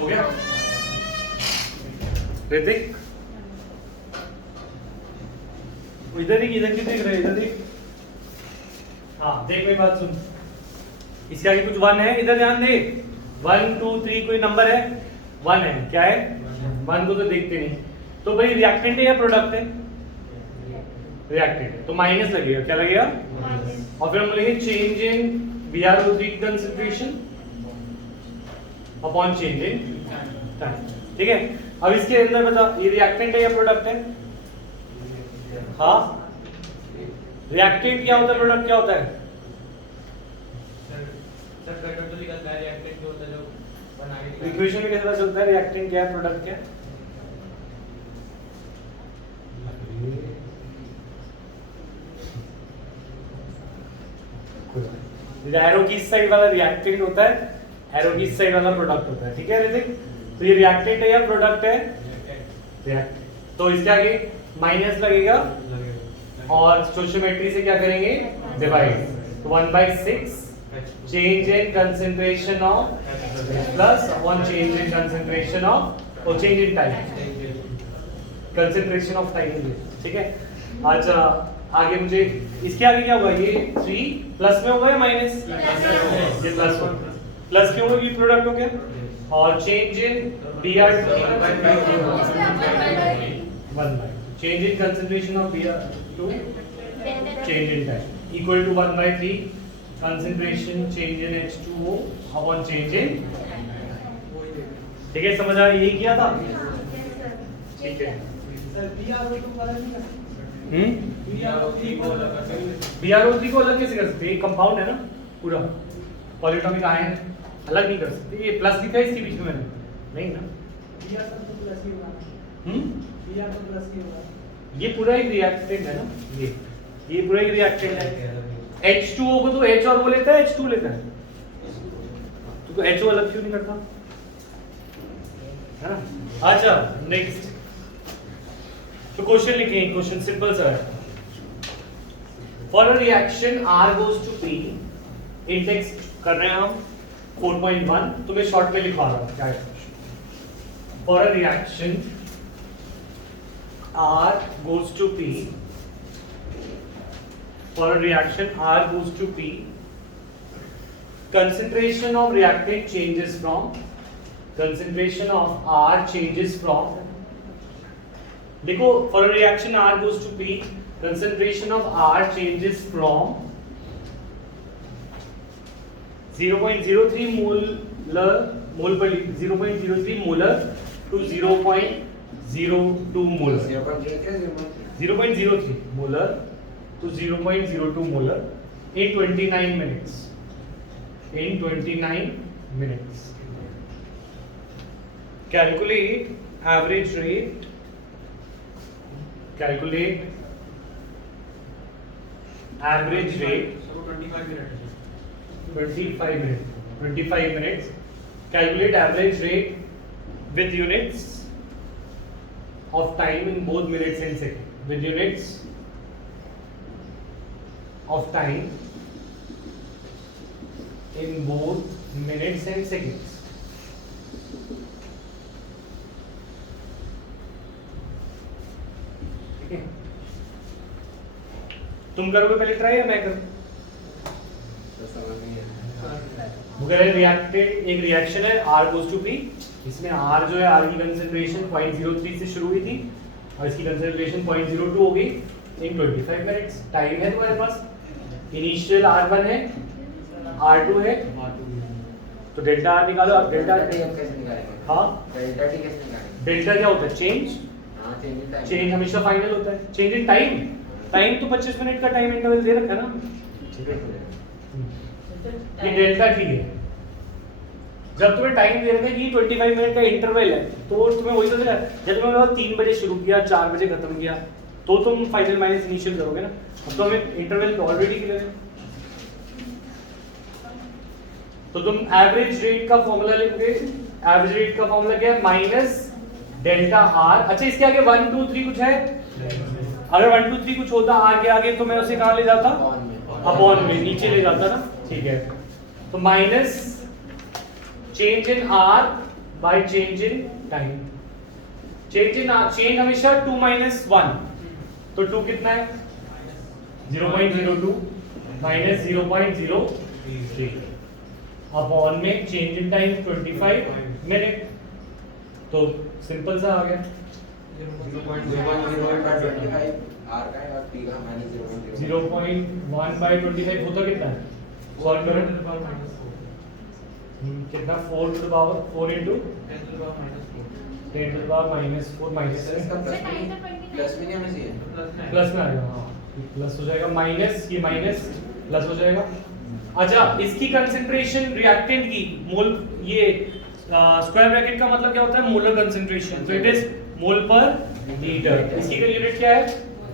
हो गया ऋतिक? इधर ही, इधर की देख रहे, इधर देख। हाँ देख, मेरी बात सुन, इसके आगे कुछ 1 है, इधर ध्यान दे। 1 2 3 कोई नंबर है, 1 है, क्या है 1 को तो देखते नहीं। तो भाई रिएक्टेंट है या प्रोडक्ट है? रिएक्टेंट है, तो माइनस लगेगा, क्या लगेगा? और फिर हम बोलेंगे change in BrO3 concentration upon change in time. ठीक है, अब इसके अंदर बता, ये रिएक्टेंट है या प्रोडक्ट है? हाँ, रिएक्टेंट क्या होता है, प्रोडक्ट क्या होता है? इक्वेशन में कैसे पता चलता है रिएक्टेंट क्या है, प्रोडक्ट क्या है? एरो की इस साइड वाला रिएक्टेंट होता है, एरो की इस साइड वाला प्रोडक्ट होता है। ठीक है ऋतिक? तो ये रिएक्टेंट है या प्रोडक्ट है? रिएक्टेंट। तो इसके आगे माइनस लगेगा और स्टोइचियोमेट्री से क्या करेंगे, डिवाइड। तो 1/6 change in concentration of plus upon change in concentration of और change in time, concentration of time. ठीक है, अच्छा आगे मुझे इसके आगे क्या होगा, ये 3 प्लस में होगा या माइनस? ये प्लस 1, प्लस क्यों होगी, प्रोडक्ट हो गया। और change in BR2 change in concentration of BR2 change in time equal to 1/3 concentration change in H2O upon change in. ठीक है, समझ आ यही किया था? ठीक है सर BrO2 वाला नहीं कर BrO3 को अलग कैसे कर सकते हैं, ये कंपाउंड है ना पूरा, पॉलीएटॉमिक आयन अलग नहीं कर सकते। ये प्लस लिखा है इसके बीच में मैंने, नहीं ना? Br तो प्लस ही होगा, Br तो प्लस ही होगा। ये पूरा एक रिएक्टेंट है ना, ये पूरा एक रिएक्टेंट है। H2O को तो H और वो लेता है, H2 लेता है, तो HO अलग क्यों नहीं करता, है ना? अच्छा नेक्स्ट, तो क्वेश्चन लिखेंगे, क्वेश्चन सिंपल सा है। For a reaction R goes to P, index कर रहे हैं हम 4.1, तो मैं शॉर्ट में लिखवा रहा हूं क्या है। For a reaction R goes to P, for a reaction R goes to P, concentration of reactant changes from, concentration of R changes from, देखो for a reaction R goes to P, concentration of R changes from 0.03 mole per liter, 0.03 molar to 0.02 molar, 0.03 molar to 0.02 molar in 29 minutes. In 29 minutes. Calculate average rate. Calculate average rate. 25 minutes. Calculate average rate with units of time in both minutes and seconds. With units of time in both minutes and seconds. ठीक है, तुम करोगे पहले try या मैं करूं? वगैरह reacted एक रिएक्शन है R गोज टू P, इसमें R जो है R की कंसंट्रेशन 0.03 से शुरू हुई थी और इसकी कंसंट्रेशन 0.02 हो गई इन 25 मिनट्स. टाइम है तुम्हारे पास, इनिशियल R1 है, R2 है, तो डेल्टा R निकालो. अब डेल्टा कैसे निकालेंगे? हाँ, डेल्टा टी कैसे निकालेंगे? डेल्टा क्या होता है? चेंज. हाँ, चेंज इन टाइम. चेंज हमेशा फाइनल होता है. चेंज इन टाइम, टाइम तो 25 मिनट का टाइम इंटरवल दे रखा है ना. ठीक है. ये डेल्टा टी है. जब तुम्हें टाइम दे रखा है कि 25 मिनट का इंटरवल है, तो तुम्हें वही तो देगा. जब तुमने 3 बजे शुरू किया, 4 बजे खत्म किया, तो तुम फाइनल माइनस इनिशियल करोगे ना. अब तो हमें इंटरवल ऑलरेडी क्लियर है, तो तुम एवरेज रेट का फॉर्मूला लिखोगे. एवरेज रेट का फॉर्मूला क्या है? Minus delta are. अच्छा, इसके आगे 1 2 3 कुछ है? अगर 1 2 3 कुछ होता आगे आगे तो मैं उसे कहाँ ले जाता? अपॉन में, नीचे ले जाता ना. ठीक है, तो minus change in are by change in time. Change in are, change हमेशा 2 माइनस 1, तो 2 कितना है? 0.02 माइनस 0.03 अपॉन में चेंज इन टाइम 25 मिनट. तो सिंपल सा आ गया. 0.1 by 25 होता कितना है? सॉल्व करो. कितना? 4 to the power 4 into 10 to the power minus 4 minus plus में नहीं आना चाहिए. प्लस में आएगा. हाँ, प्लस हो जाएगा. माइनस, ये माइनस प्लस हो जाएगा. अच्छा, इसकी कंसंट्रेशन रिएक्टेंट की मोल, ये स्क्वायर ब्रैकेट का मतलब क्या होता है? Molar concentration. तो it is mole per litre. इसकी यूनिट क्या है?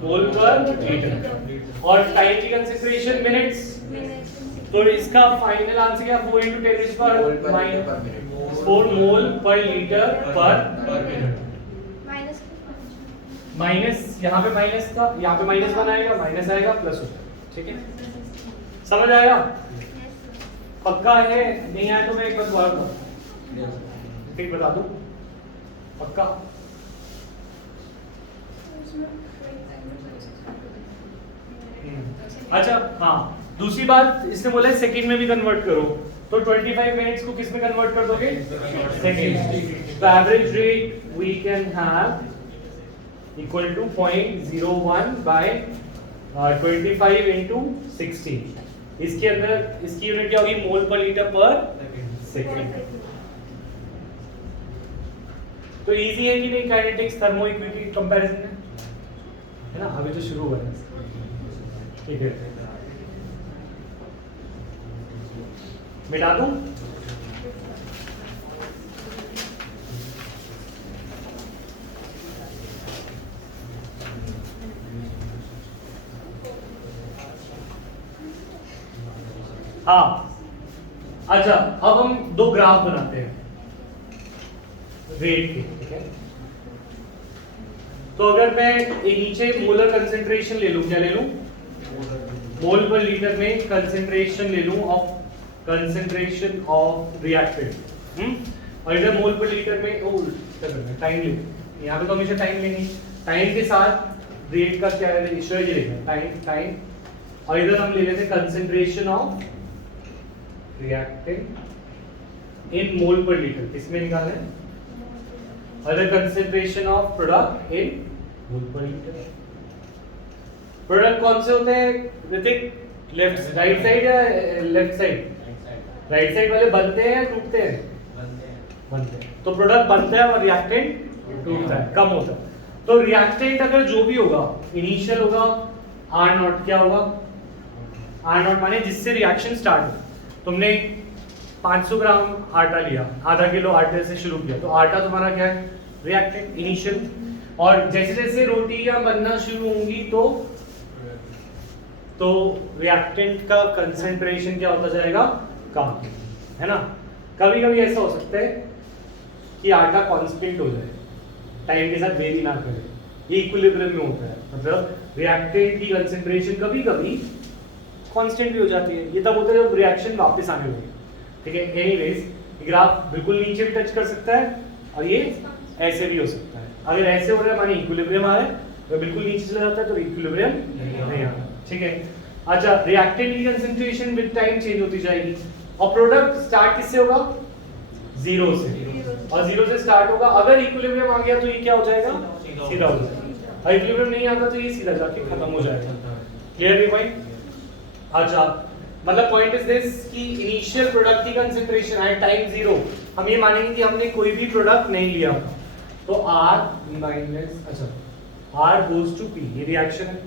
मोल पर लीटर. और टाइम की कंसंट्रेशन मिनट्स. तो इसका फाइनल आंसर क्या? 4 into 10 raised to the 4 mole per litre पर मिनट. माइनस यहाँ पे माइनस था, यहाँ पे -1 आएगा, माइनस आएगा, प्लस हो जाएगा. ठीक है, समझ आएगा? पक्का है? नहीं आया तो मैं एक बार दोबारा बताऊं. ठीक, बता दूं पक्का. अच्छा, हाँ, दूसरी बात इसने बोला है सेकंड में भी कन्वर्ट करो. तो 25 मिनट्स को किस में कन्वर्ट कर दोगे? सेकंड. तो average rate we can have equal to 0.01 by 25 into 60. इसके अंदर इसकी यूनिट क्या होगी? मोल पर लीटर पर सेकंड. तो इजी है कि नहीं काइनेटिक्स थर्मो इक्विटी कंपैरिजन में, है ना? अभी तो शुरू हुआ है. ठीक है, मिटा दूं? हाँ, अच्छा, अब हम 2 ग्राफ बनाते हैं रेट के. ठीक है, तो अगर मैं नीचे मोलर कंसेंट्रेशन ले लूं, क्या ले लूं? मोल पर लीटर में कंसेंट्रेशन ले लूं ऑफ कंसेंट्रेशन ऑफ रिएक्टेंट. और इधर मोल पर लीटर में टाइम ले. यहाँ पे तो हमेशा टाइम लेंगे. टाइम के साथ रेट का क्या है? रेशियो ये लिखना, टाइम और इधर हम ले लेते हैं concentration of reactant in mole per litre, किसमें निकालना है? और the concentration of product in mole per litre. Product कौन से होते हैं ऋतिक? लेफ्ट राइट साइड या लेफ्ट साइड? राइट साइड वाले बनते हैं या टूटते हैं? बनते हैं। तो प्रोडक्ट बनता है और रिएक्टेंट टूटता है, कम होता है। तो रिएक्टेंट अगर जो भी होगा इनिशियल होगा आर नॉट, क्या होगा? आर नॉट माने जिससे रिएक्शन स्टार्ट हो। तुमने 500 ग्राम आटा लिया, आधा किलो आटे से शुरू किया, तो आटा तुम्हारा क्या है? Reactant initial. और जैसे जैसे रोटियां बनना शुरू होंगी तो रिएक्टेंट का कंसेंट्रेशन क्या होता जाएगा? कम, है ना। कभी कभी ऐसा हो सकता है कि आटा कांस्टेंट हो जाए, टाइम के साथ वेरी ना करे, ये इक्विलिब्रियम में होता है। मतलब रिएक्टेंट की कंसेंट्रेशन कभी कभी कांस्टेंट भी हो जाती है। ये तब होता है जब रिएक्शन वापस आने लगे, ठीक है। एनीवेज ग्राफ बिल्कुल नीचे भी टच कर सकता है और ये ऐसे भी हो सकता है। अगर ऐसे हो रहा है माने इक्विलिब्रियम आ रहा है, तो बिल्कुल नीचे चला जाता है तो इक्विलिब्रियम नहीं आ रहा, ठीक है। अच्छा, रिएक्टेंट की कंसेंट्रेशन विद टाइम चेंज होती जाएगी और प्रोडक्ट स्टार्ट किससे होगा? जीरो से, और जीरो से स्टार्ट होगा। अगर इक्विलिब्रियम आ गया तो ये क्या हो जाएगा? सीधा हो जाएगा। और इक्विलिब्रियम नहीं आता तो ये सीधा जाके खत्म हो जाएगा। क्लियर है भाई? अच्छा, मतलब पॉइंट इज दिस कि इनिशियल प्रोडक्ट की कंसेंट्रेशन एट टाइम जीरो, हम ये मानेंगे कि हमने कोई भी प्रोडक्ट नहीं लिया, तो R माइनस, अच्छा R गोज टू P, ये रिएक्शन है।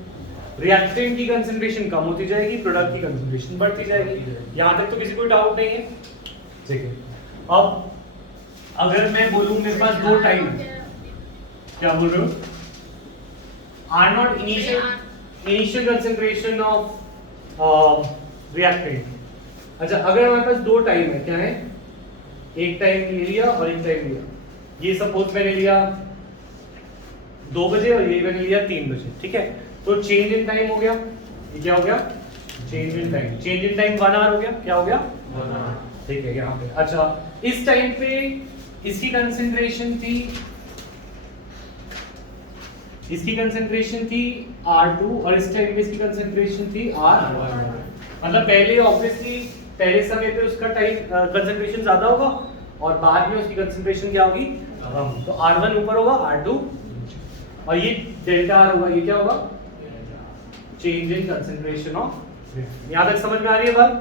रिएक्टेंट की कंसेंट्रेशन कम होती जाएगी, प्रोडक्ट की कंसेंट्रेशन बढ़ती जाएगी। यहां तक तो किसी को डाउट नहीं है, ठीक है। अब अगर मैं बोलूं मेरे पास दो टाइम, क्या बोल रहे हो? R not initial concentration of reactant. अच्छा, अगर हमारे पास दो टाइम है, क्या है? एक टाइम ले लिया और एक टाइम लिया। ये सपोज मैंने लिया 2 बजे और ये मैंने लिया 3 बजे, ठीक है। तो चेंज इन टाइम हो गया, ये क्या हो गया? Change in time. Change in time 1 hour हो गया, क्या हो गया? 1 आवर, ठीक है। यहाँ पे अच्छा, इस टाइम पे इसकी कंसेंट्रेशन थी R2 और इस टाइम पे इसकी कंसेंट्रेशन थी R1। मतलब पहले ऑब्वियसली पहले समय पे उसका टाइम कंसेंट्रेशन ज्यादा होगा और बाद में उसकी कंसेंट्रेशन क्या होगी? कम। तो R1 ऊपर होगा, R2 और ये डेल्टा R होगा, ये क्या होगा? Change in concentration of. यहां तक समझ में आ रही है बात?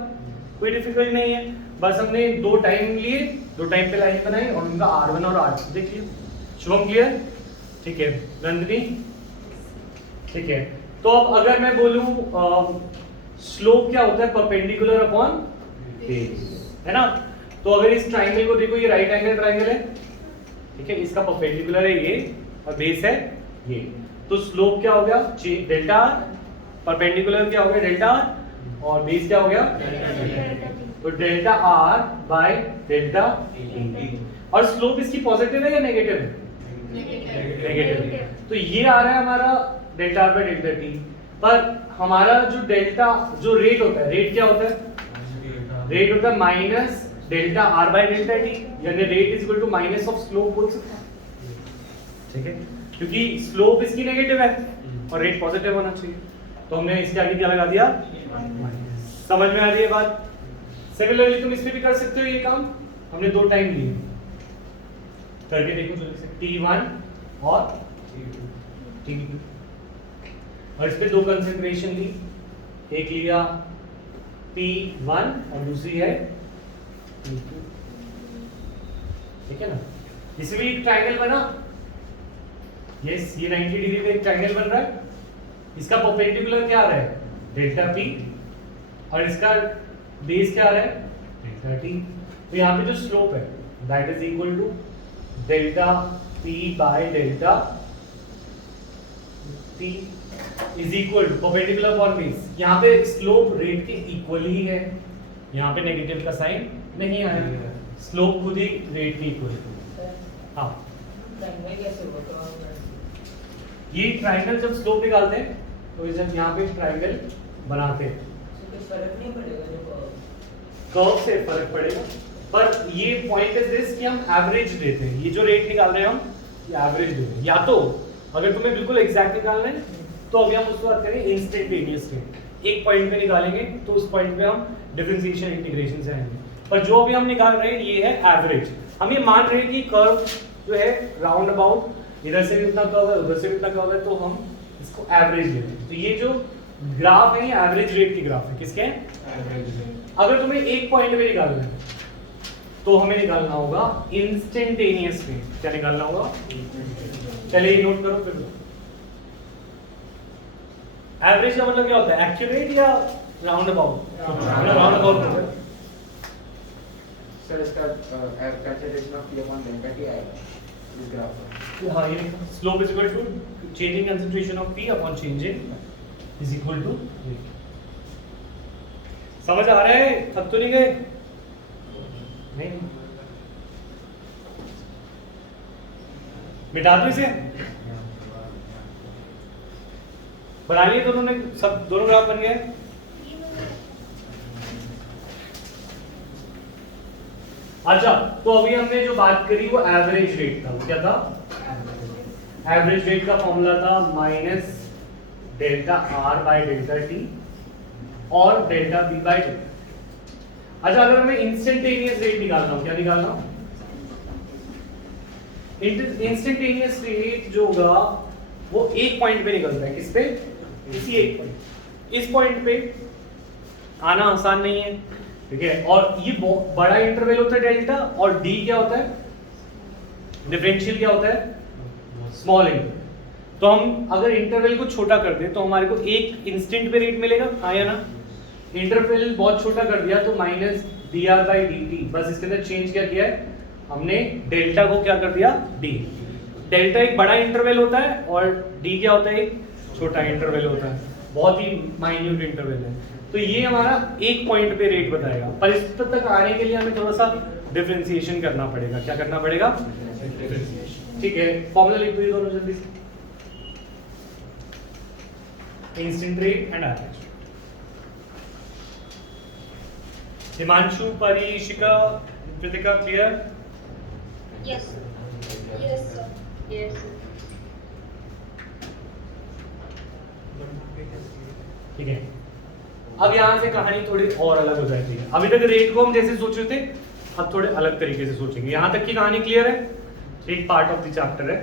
कोई डिफिकल्ट नहीं है, बस हमने दो टाइम लिए, दो टाइम पे लाइन बनाई और उनका R1 और R2 देख लिया। शुभम क्लियर? ठीक है। नंदिनी ठीक है। तो अब अगर मैं बोलूं स्लोप क्या होता है? परपेंडिकुलर अपॉन बेस, है ना। तो अगर इस ट्राइंगल को देखो, ये राइट एंगल ट्राइंगल है, ठीक है। इसका परपेंडिकुलर है ये और बेस है ये, तो स्लोप क्या हो गया? Delta R. परपेंडिकुलर क्या हो गया? Delta R. और बेस क्या हो गया? तो delta R by delta T. और स्लोप इसकी पॉजिटिव है या नेगेटिव है? नेगेटिव। तो ये आ रहा है हमारा delta R by delta T. पर हमारा जो डेल्टा जो रेट होता है, रेट क्या होता है? रेट होता है minus delta R by delta T, यानी rate is equal to minus of slope बोल सकते हैं, ठीक है। क्योंकि स्लोप इसकी नेगेटिव है और रेट पॉजिटिव होना चाहिए, तो हमने इसके आगे क्या लगा दिया? समझ में आ रही है बात? सिमिलरली तुम इस पे भी कर सकते हो ये काम। हमने दो टाइम लिए, करके देखो जल्दी से। T1 और T2, और इस पे दो कंसेंट्रेशन ली, एक लिया P1 और दूसरी है P2, ठीक है ना। इसमें एक ट्रायंगल बना, यस, ये 90 डिग्री पे एक ट्रायंगल बन रहा है। इसका परपेंडिकुलर क्या आ रहा है? डेल्टा P, और इसका बेस क्या आ रहा है? Delta T। तो यहाँ पे जो स्लोप है that is equal to delta P by delta T is equal to perpendicular upon base. यहाँ पे स्लोप रेट के इक्वल ही है, यहाँ पे नेगेटिव का साइन नहीं आया, स्लोप खुद ही रेट के इक्वल है। हाँ, ये ट्रायंगल जब स्लोप निकालते हैं तो जब यहाँ पे ट्रायंगल बनाते हैं फर्क नहीं पड़ेगा, जो कर्व से फर्क पड़ेगा। पर ये पॉइंट इज दिस कि हम एवरेज देते हैं, ये जो रेट निकाल रहे हैं हम ये एवरेज देते हैं। या तो अगर तुम्हें बिल्कुल एग्जैक्ट निकालना है तो अभी हम उसको बात करें इंस्टेंटेनियस रेट, एक पॉइंट पे निकालेंगे तो उस पॉइंट पे हम डिफरेंशिएशन इंटीग्रेशन से आएंगे। पर जो अभी हम निकाल रहे हैं ये है एवरेज। हम ये मान रहे हैं कि कर्व जो है राउंड अबाउट इधर से भी इतना कर्व है उधर से भी इतना कर्व है, तो हम इसको एवरेज लेते हैं। तो ये जो ग्राफ है ये एवरेज रेट की ग्राफ है। किसके हैं? अगर तुम्हें एक पॉइंट पे निकालना है तो हमें निकालना होगा इंस्टेंटेनियस रेट। क्या निकालना होगा? चलिए ये नोट करो फिर। एवरेज का मतलब क्या होता है? एक्यूरेट या round about? Round about. Sir इसका consideration of p upon delta t आएगा इस ग्राफ में। हाँ ये slope is equal to changing concentration of p upon changing is equal to rate. समझ आ रहा है? थक तो नहीं गए? नहीं मिटा दो इसे। बना लिए दोनों ने, सब दोनों ग्राफ बन गए। अच्छा तो अभी हमने जो बात करी वो एवरेज रेट था। वो क्या था? एवरेज रेट का फॉर्मूला था minus delta R by delta T और डेल्टा बी बाय डेल्टा। अच्छा अगर हमें इंस्टेंटेनियस रेट निकालना हो, क्या निकालना हो? इंस्टेंटेनियस रेट जो होगा वो एक पॉइंट पे निकलता है। किस पे? इसी एक पॉइंट। इस पॉइंट पे आना आसान नहीं है, ठीक है। और ये बड़ा इंटरवल होता है डेल्टा, और डी क्या होता है? डिफरेंशियल क्या होता है? Small interval. तो हम अगर इंटरवल को छोटा कर दें तो हमारे को एक इंस्टेंट पे रेट मिलेगा, हाँ या ना? इंटरवल बहुत छोटा कर दिया तो minus D R by D T. बस इसके अंदर चेंज क्या किया है हमने? डेल्टा को क्या कर दिया? डी। डेल्टा एक बड़ा इंटरवल होता है और डी क्या होता है? एक छोटा इंटरवल होता है, बहुत ही माइन्यूट इंटरवल है। तो ये हमारा एक पॉइंट पे रेट बताएगा। पर इस तक आने के लिए हमें थोड़ा सा डिफरेंशिएशन करना पड़ेगा। क्या करना पड़ेगा? ठीक है। फॉर्मूला लिख दो दोनों जल्दी से। Instant rate and average. Himanshu, Parishika, Kritika, clear? Yes. Yes, sir. Yes, sir. ठीक है। अब यहाँ से कहानी थोड़ी और अलग हो जाती है। अभी तक रेट को हम जैसे सोच रहे थे, अब थोड़े अलग तरीके से सोचेंगे। यहाँ तक की कहानी क्लियर है? एक पार्ट ऑफ द चैप्टर है।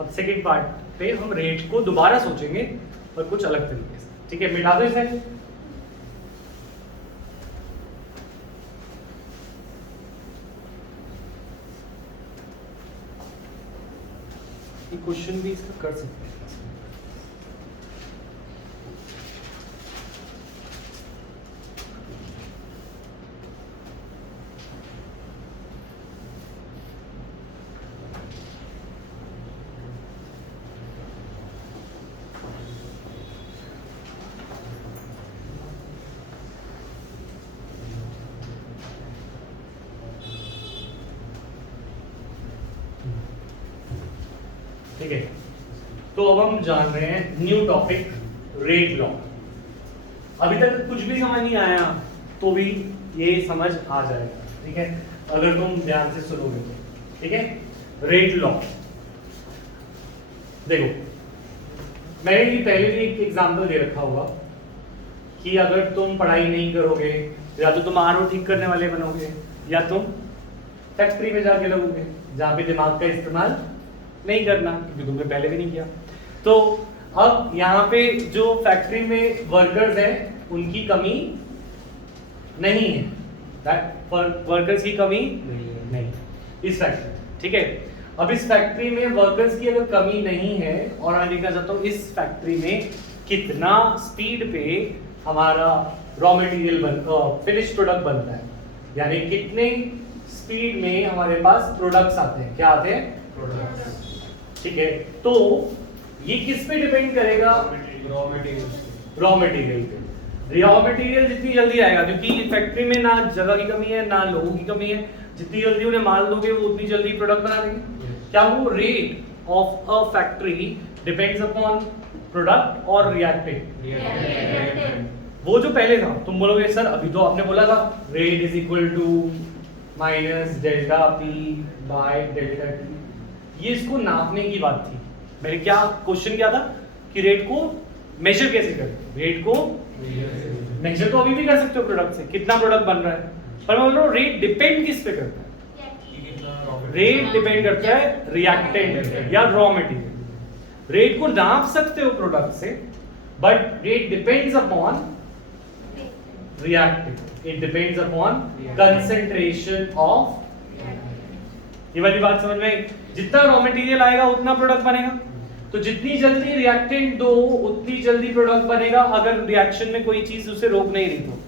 अब सेकंड पार्ट पे हम रेट को दोबारा सोचेंगे और कुछ अलग तरीके से। ठीक है, मिटा दो इसे। क्वेश्चन भी इसका कर सकते हैं। ठीक है, तो अब हम जान रहे हैं न्यू टॉपिक, रेट लॉ। अभी तक कुछ भी समझ नहीं आया तो भी ये समझ आ जाएगा, ठीक है, अगर तुम ध्यान से सुनोगे तो। ठीक है, रेट लॉ देखो, मैंने ये पहले भी एक एग्जांपल दे रखा होगा कि अगर तुम पढ़ाई नहीं करोगे, या तो तुम आरओ ठीक करने वाले बनोगे, या तुम फैक्ट्री में जाके लगोगे जहाँ पे दिमाग का इस्तेमाल नहीं करना, क्योंकि तुमने पहले भी नहीं किया। तो अब यहाँ पे जो फैक्ट्री में वर्कर्स हैं उनकी कमी नहीं है, वर्कर्स की कमी नहीं इस फैक्ट्री। ठीक है, अब इस फैक्ट्री में वर्कर्स की अगर कमी नहीं है, और मैं देखना चाहता हूँ इस फैक्ट्री में कितना स्पीड पे हमारा रॉ मटेरियल फिनिश प्रोडक्ट बनता है, यानी कितने स्पीड में हमारे पास प्रोडक्ट्स आते हैं। क्या आते हैं? प्रोडक्ट्स। ठीक है, तो ये किस पे डिपेंड करेगा? Raw material. रॉ मटेरियल जितनी जल्दी आएगा, क्योंकि फैक्ट्री में ना जगह की कमी है ना लोगों की कमी है, जितनी जल्दी उन्हें माल दोगे वो उतनी जल्दी प्रोडक्ट बना देंगे। क्या वो rate of a factory depends upon product और रिएक्टिव? वो जो पहले था, तुम बोलोगे सर अभी तो आपने बोला था rate is equal to minus delta P by delta T, ये इसको नापने की बात थी। मेरे क्या क्वेश्चन क्या था कि रेट को मेजर कैसे करें, रेट को मेजर तो अभी भी कर सकते हो प्रोडक्ट से, कितना प्रोडक्ट बन रहा है, पर मैं बोल रहा हूँ रेट डिपेंड किस पे करता है? रेट डिपेंड करता है रिएक्टेंट या रॉ मटेरियल। रेट को नाप सकते हो प्रोडक्ट से, but rate depends upon reactant, it depends upon concentration of. ये वाली बात समझ में आई? जितना रॉ मटेरियल आएगा उतना प्रोडक्ट बनेगा, तो जितनी जल्दी रिएक्टेंट दो उतनी जल्दी प्रोडक्ट बनेगा। अगर रिएक्शन में कोई चीज उसे रोक नहीं रही, तो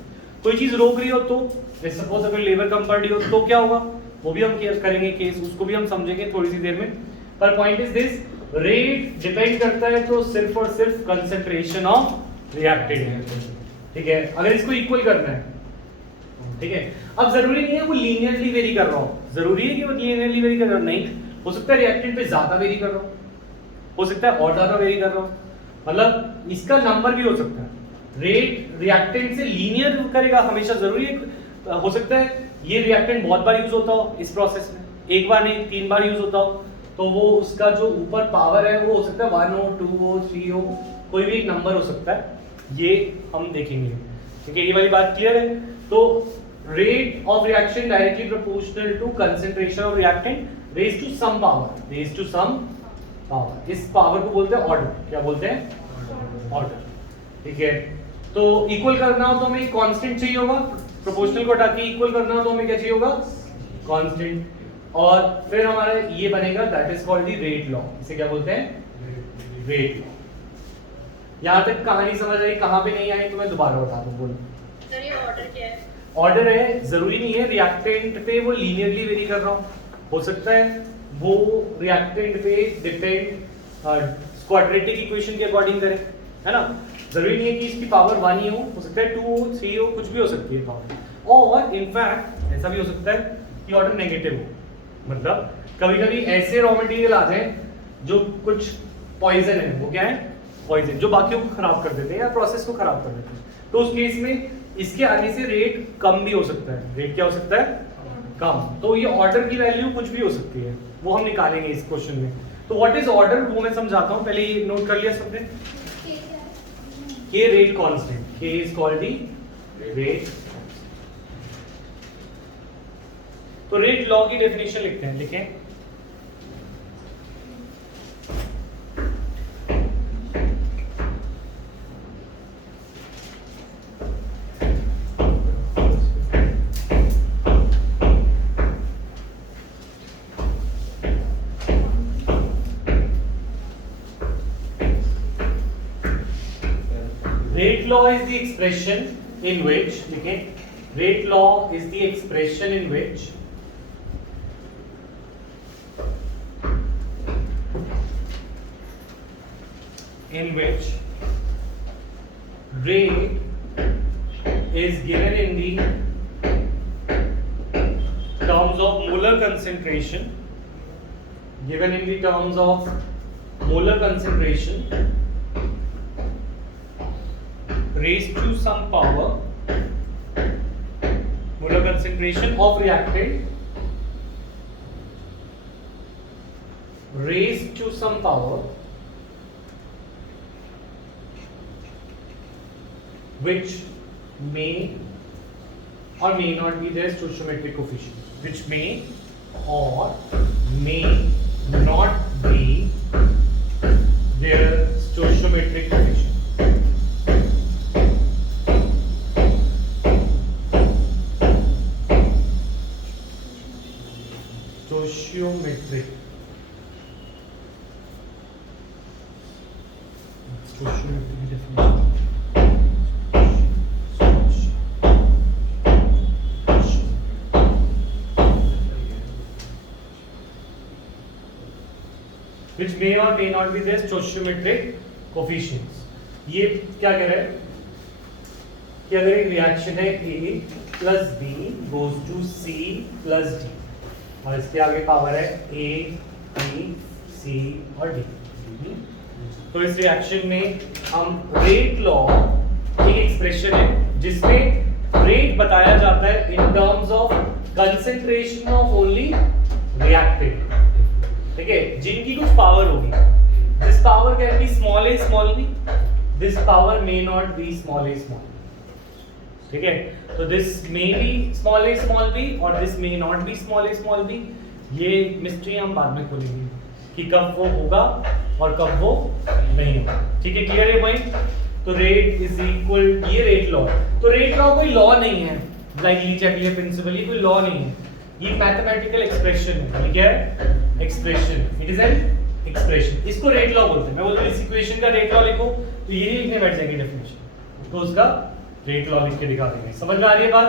कोई चीज रोक रही हो तो सपोज अगर लेबर कम पड़ रही हो तो क्या होगा, वो भी हम केस करेंगे, केस उसको भी हम समझेंगे थोड़ी सी देर में। पर point is this, rate depend करता है तो सिर्फ और सिर्फ कंसंट्रेशन ऑफ रिएक्टेंट, ठीक है। अगर इसको इक्वल करना है, ठीक है, अब जरूरी नहीं है वो लीनियरली वेरी कर रहा हो, जरूरी है कि वो लीनियरली वेरी कर रहा हो, नहीं, हो सकता है रिएक्टेंट पे ज्यादा वेरी कर रहा हो सकता है और ज्यादा वेरी कर रहा हो, मतलब इसका नंबर भी हो सकता है। रेट रिएक्टेंट से लीनियर करेगा हमेशा, जरूरी है, हो सकता है ये रिएक्टेंट बहुत बार यूज होता हो इस प्रोसेस में, एक बार नहीं 3 बार यूज होता हो, तो वो उसका जो ऊपर पावर है वो हो सकता है 1 हो, 2 हो, 3 हो, कोई भी एक नंबर हो सकता है, ये हम देखेंगे, ठीक है। ये वाली बात क्लियर है? तो rate of reaction directly proportional to concentration of reactant raise to some power, raise to some power. इस पावर को बोलते हैं ऑर्डर, क्या बोलते हैं? ऑर्डर, ठीक है। तो इक्वल करना हो तो हमें कांस्टेंट चाहिए होगा, प्रोपोर्शनल को हटा के इक्वल करना हो तो हमें क्या चाहिए होगा? कांस्टेंट। और फिर हमारा ये बनेगा, that is called the rate law. इसे क्या बोलते हैं? Rate law. यहां तक कहानी समझ आई? कहां पे नहीं आई तो मैं दोबारा बता दूं, बोलो। सर ये ऑर्डर क्या है? ऑर्डर है, जरूरी नहीं है रिएक्टेंट पे वो लीनियरली वेरी कर रहा हो सकता है वो रिएक्टेंट पे डिपेंड क्वाड्रेटिक इक्वेशन के अकॉर्डिंग करे, है ना। जरूरी नहीं है कि इसकी पावर 1 ही हो सकता है 2 हो, 3 हो, कुछ भी हो सकती है पावर। और इनफैक्ट ऐसा भी हो सकता है कि ऑर्डर नेगेटिव हो, मतलब कभी कभी ऐसे रॉ मटेरियल आ जाए जो कुछ पॉइजन है, वो क्या है? पॉइजन, जो बाकियों को खराब कर देते हैं या प्रोसेस को खराब कर देते हैं, तो उस केस में इसके आने से रेट कम भी हो सकता है। रेट क्या हो सकता है? कम। तो ये ऑर्डर की वैल्यू कुछ भी हो सकती है, वो हम निकालेंगे इस क्वेश्चन में। तो व्हाट इज ऑर्डर, वो मैं समझाता हूं, पहले ये नोट कर लिया सबने। के रेट कांस्टेंट, के इज कॉल्ड द रेट। तो रेट लॉ की डेफिनेशन लिखते हैं, लिखें। Rate law is the expression in which, okay, rate law is the expression in which rate is given in the terms of molar concentration, given in the terms of molar concentration raised to some power, molar concentration of reactant raised to some power which may or may not be their stoichiometric coefficient, which may or may not be their stoichiometric coefficient. Stoichiometric. Stoichiometric definition. Which may or may not be their stoichiometric coefficients. ये क्या कह रहा है कि अगर एक reaction है A plus B goes to C plus D और इसके आगे पावर है A, B, C और D, तो इस रिएक्शन में हम रेट लॉ एक एक्सप्रेशन है जिसमें रेट बताया जाता है in terms of concentration of only reactant, ठीक है, जिनकी कुछ पावर होगी। This power can be small a small b, this power may not be small a small, ठीक है। तो this may be small b और this may not be small b, ये मिस्ट्री हम बाद में खोलेंगे कि कब वो होगा और कब वो नहीं होगा, ठीक है। क्लियर है पॉइंट? तो रेट इज इक्वल, ये रेट लॉ, तो रेट लॉ कोई लॉ नहीं है लाइक ली-चैपलियर प्रिंसिपल, ये कोई लॉ नहीं है, ये मैथमेटिकल एक्सप्रेशन है। ये क्या है? Expression, it is an expression, इसको रेट लॉ बोलते हैं। मैं बोलता हूं इस इक्वेशन का रेट लॉ लिखो तो ये नहीं लिखने बैठ जाएगी डेफिनेशन, तो उसका रेट लॉ लिख के दिखा देंगे। समझ में आ रही है बात?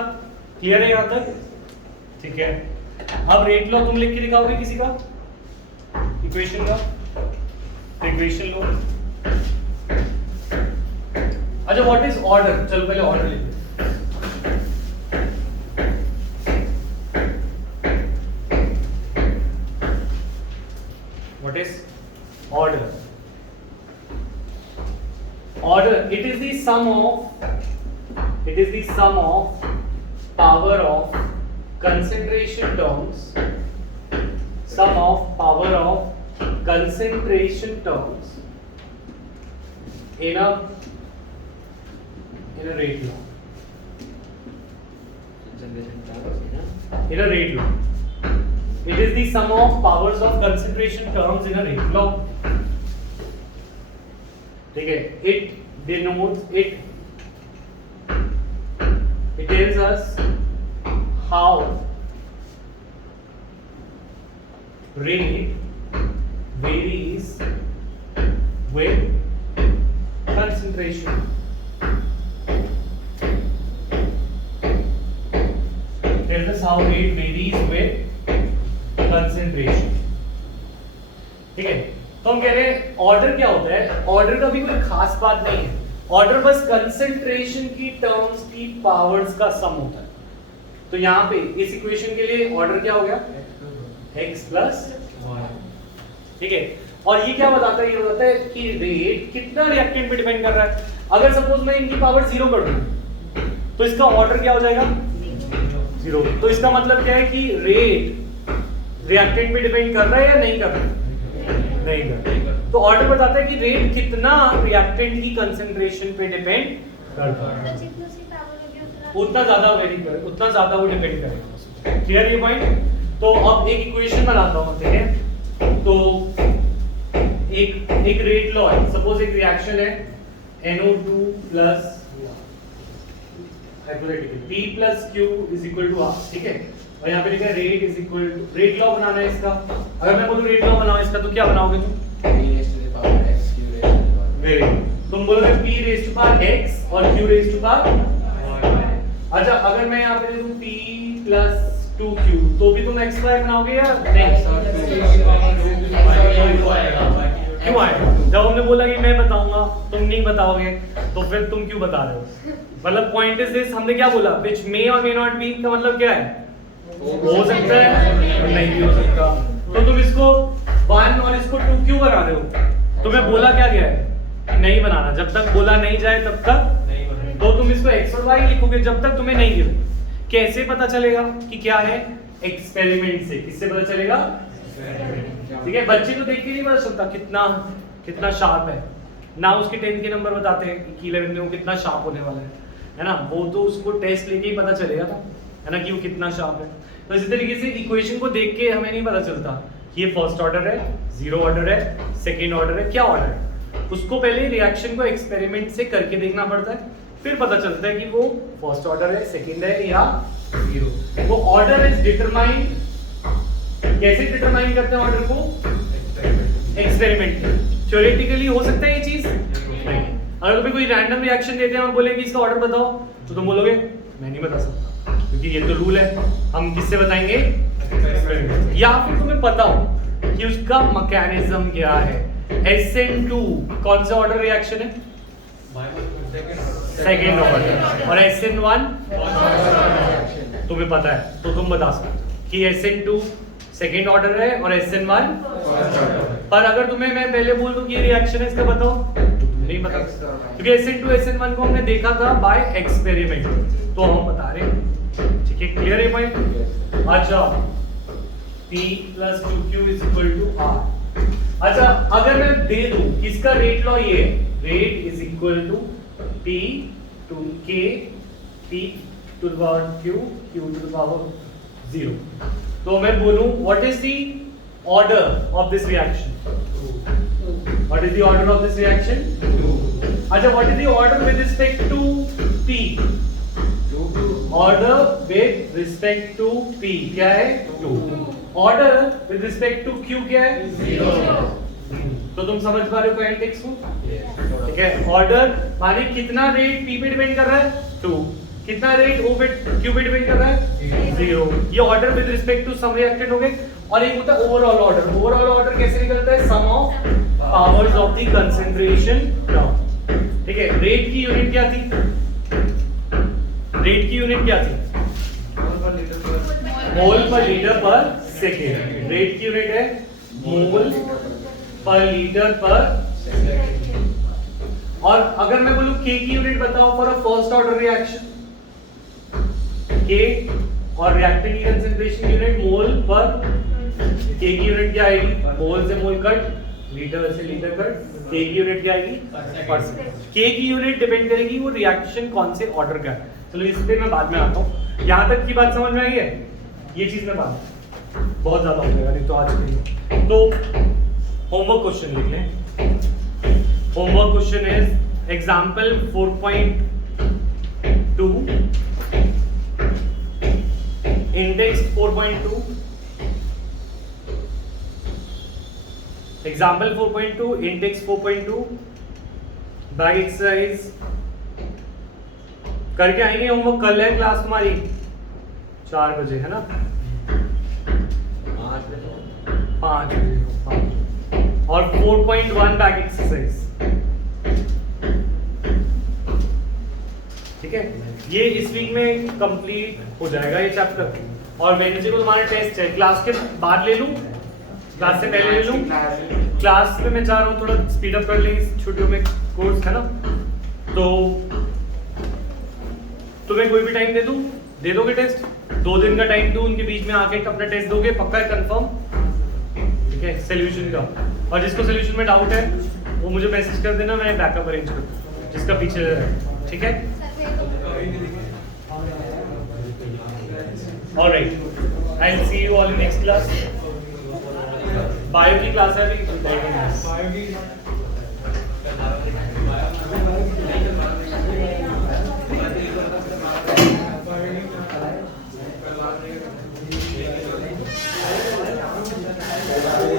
क्लियर है यहां तक? ठीक है। अब रेट लॉ तुम लिख के दिखाओगे किसी का इक्वेशन का, इक्वेशन लो। अच्छा, व्हाट इज ऑर्डर? चलो पहले ऑर्डर लिखते हैं। What is order? Order, it is the sum of power of concentration terms, sum of power of concentration terms in a rate law, in a rate law. It is the sum of powers of concentration terms in a rate law. ठीक है, it denotes, it tells us how rate varies with concentration. Tells us how rate varies with concentration. ठीक है, तो हम कह रहे हैं order क्या होता है? ऑर्डर का भी कोई खास बात नहीं है, ऑर्डर बस कंसंट्रेशन की टर्म्स की पावर्स का सम होता है। तो यहाँ पे इस इक्वेशन के लिए ऑर्डर क्या हो गया? x प्लस y, ठीक है। और ये क्या बताता है? ये बताता है कि रेट कितना रिएक्टेंट पे डिपेंड कर रहा है। अगर सपोज मैं इनकी पावर 0 कर दूं तो इसका ऑर्डर क्या हो जाएगा? 0। तो इसका मतलब क्या है कि रेट रिएक्टेंट पे डिपेंड कर रहा है या नहीं कर रहा है? नहीं कर रहा। तो ऑर्डर बताता है कि रेट कितना रिएक्टेंट की कंसंट्रेशन पे डिपेंड करता है, उतना ज्यादा वेरी करे, उतना ज्यादा वो डिपेंड करेगा। क्लियर ये पॉइंट? तो अब एक इक्वेशन बनाता हूं, ठीक है। तो एक रेट लॉ है, सपोज एक रिएक्शन है NO2 plus hypothetical P plus Q is equal to R, ठीक है। और यहाँ पे लिखा है rate is equal to, rate law बनाना है इसका। अगर मैं बोलूं रेट लॉ बनाओ इसका तो क्या बनाओगे तुम? P raised to the power x, Q raised to the power. Very good. तुम बोलोगे P raise to power x और Q raise to power y। अच्छा, अगर मैं यहाँ पे दे दूं P प्लस 2Q तो भी तुम x y बनाओगे या नहीं? क्यों आएगा? जब हमने बोला कि मैं बताऊंगा तुम नहीं बताओगे तो फिर तुम क्यों बता रहे हो? मतलब पॉइंट इज दिस, हमने क्या बोला? व्हिच मे और मे नॉट बी का मतलब क्या है? हो सकता है और नहीं भी हो सकता। तो तुम इसको 1 और इसको 2 क्यों बना रहे हो? तुम्हें बोला क्या गया है? नहीं बनाना। जब तक बोला नहीं जाए तब तक नहीं बनाना। तो तुम इसको x और y लिखोगे जब तक तुम्हें नहीं गिरे। कैसे पता चलेगा कि क्या है? एक्सपेरिमेंट से। किससे पता चलेगा? ठीक है, बच्चे को देख के नहीं पता चलता कितना शार्प है ना, उसके 10 के नंबर बताते हैं कि 11 में वो कितना शार्प होने वाला है ना। वो तो उसको टेस्ट लेके ही पता चलेगा था, है ना, कि वो कितना शार्प है। तो इसी तरीके से इक्वेशन को देख के हमें नहीं पता चलता कि ये फर्स्ट ऑर्डर है, जीरो ऑर्डर है, सेकेंड ऑर्डर है, क्या ऑर्डर है। उसको पहले रिएक्शन को एक्सपेरिमेंट से करके देखना पड़ता है, फिर पता चलता है कि वो फर्स्ट ऑर्डर है, सेकेंड है या जीरो। वो ऑर्डर इज डिटरमाइंड, कैसे डिटरमाइन करते हैं ऑर्डर को? एक्सपेरिमेंट। थ्योरेटिकली हो सकता है ये चीज नहीं। अगर तुम्हें कोई रैंडम रिएक्शन देते हैं और बोले कि इसका ऑर्डर बताओ तो तुम बोलोगे मैं नहीं बता सकता क्योंकि ये तो रूल है। हम किससे बताएंगे? एक्सपेरिमेंट। या फिर तुम्हें पता हो कि उसका मैकेनिज्म क्या है। SN2 कौन सा ऑर्डर रिएक्शन है? Second order. और SN1 तुम्हें पता है तो तुम बता सकते कि SN2 सेकेंड ऑर्डर है और SN1 पर अगर तुम्हें मैं पहले बोल दूं कि ये रिएक्शन है इसका बताओ तो तुम नहीं बता सकते क्योंकि SN2 SN1 को हमने देखा था बाय एक्सपेरिमेंट, तो हम बता रहे हैं। ठीक है, क्लियर है पॉइंट? अच्छा, P plus 2Q is equal to R। अच्छा अगर मैं दे दूं किसका रेट लॉ ये है, rate is equal to P two K P to the power Q Q to the power 0, तो मैं बोलूं what is the order of this reaction, what is the order of this reaction, अच्छा what is the order with respect to P, order with respect to P क्या है 2, order with respect to Q क्या है 0, तो तुम समझ पा रहे हो पॉइंट x को, ठीक है। ऑर्डर माने कितना रेट P पे डिपेंड कर रहा है 2, कितना रेट O पे Q पे डिपेंड कर रहा है 0, ये order with respect to some reactant हो गए। और एक होता है ओवरऑल ऑर्डर, ओवरऑल ऑर्डर कैसे निकलता है, sum of powers of the concentration term, ठीक है। रेट की यूनिट क्या थी, रेट की यूनिट क्या थी, मोल पर लीटर पर सेकेंड, रेट की यूनिट है मोल पर लीटर पर सेकेंड। और अगर मैं बोलूं K की यूनिट बताओ for a first order reaction, K और रिएक्टेंट की कंसंट्रेशन यूनिट मोल पर, K की यूनिट क्या आएगी, मोल से मोल कट, लीटर से लीटर कट, K की यूनिट क्या आएगी परसेंट, K की यूनिट डिपेंड करेगी वो रिएक्शन कौन से ऑर्डर का है। चलो इस पे मैं बाद में आता हूँ, यहाँ तक की बात समझ में आई है, ये चीज में बात बहुत ज्यादा हो जाएगा नहीं तो आज के लिए। तो होमवर्क क्वेश्चन लिख लें, homework question is example 4.2 index 4.2, example 4.2 index 4.2 by exercise करके आएंगे। होमवर्क कल है क्लास तुम्हारी 4 बजे है ना, 5 बजे और 4.1 बैक एक्सरसाइज, ठीक है। ये इस वीक में कंप्लीट हो जाएगा ये चैप्टर, और वेडनेसडे को तुम्हारा टेस्ट है, क्लास के बाद ले लूं, क्लास से पहले ले लूं, क्लास में मैं चाह रहा हूँ थोड़ा स्पीड अप कर लें इस छुट्टियों में, कोर्स है ना, तो तुम्हें कोई भी टाइम दे दूं, दे दोगे टेस्ट, 2 दिन का टाइम दूं, उनके बीच में आके अपना टेस्ट दोगे, पक्का है कंफर्म, ठीक है, सॉल्यूशन का। और जिसको सॉल्यूशन में डाउट है वो मुझे मैसेज कर देना, मैं बैकअप अरेंज कर दूँ जिसका पीछे है, ठीक है। Alright, I will see you all in next class. Bio की क्लास है अभी,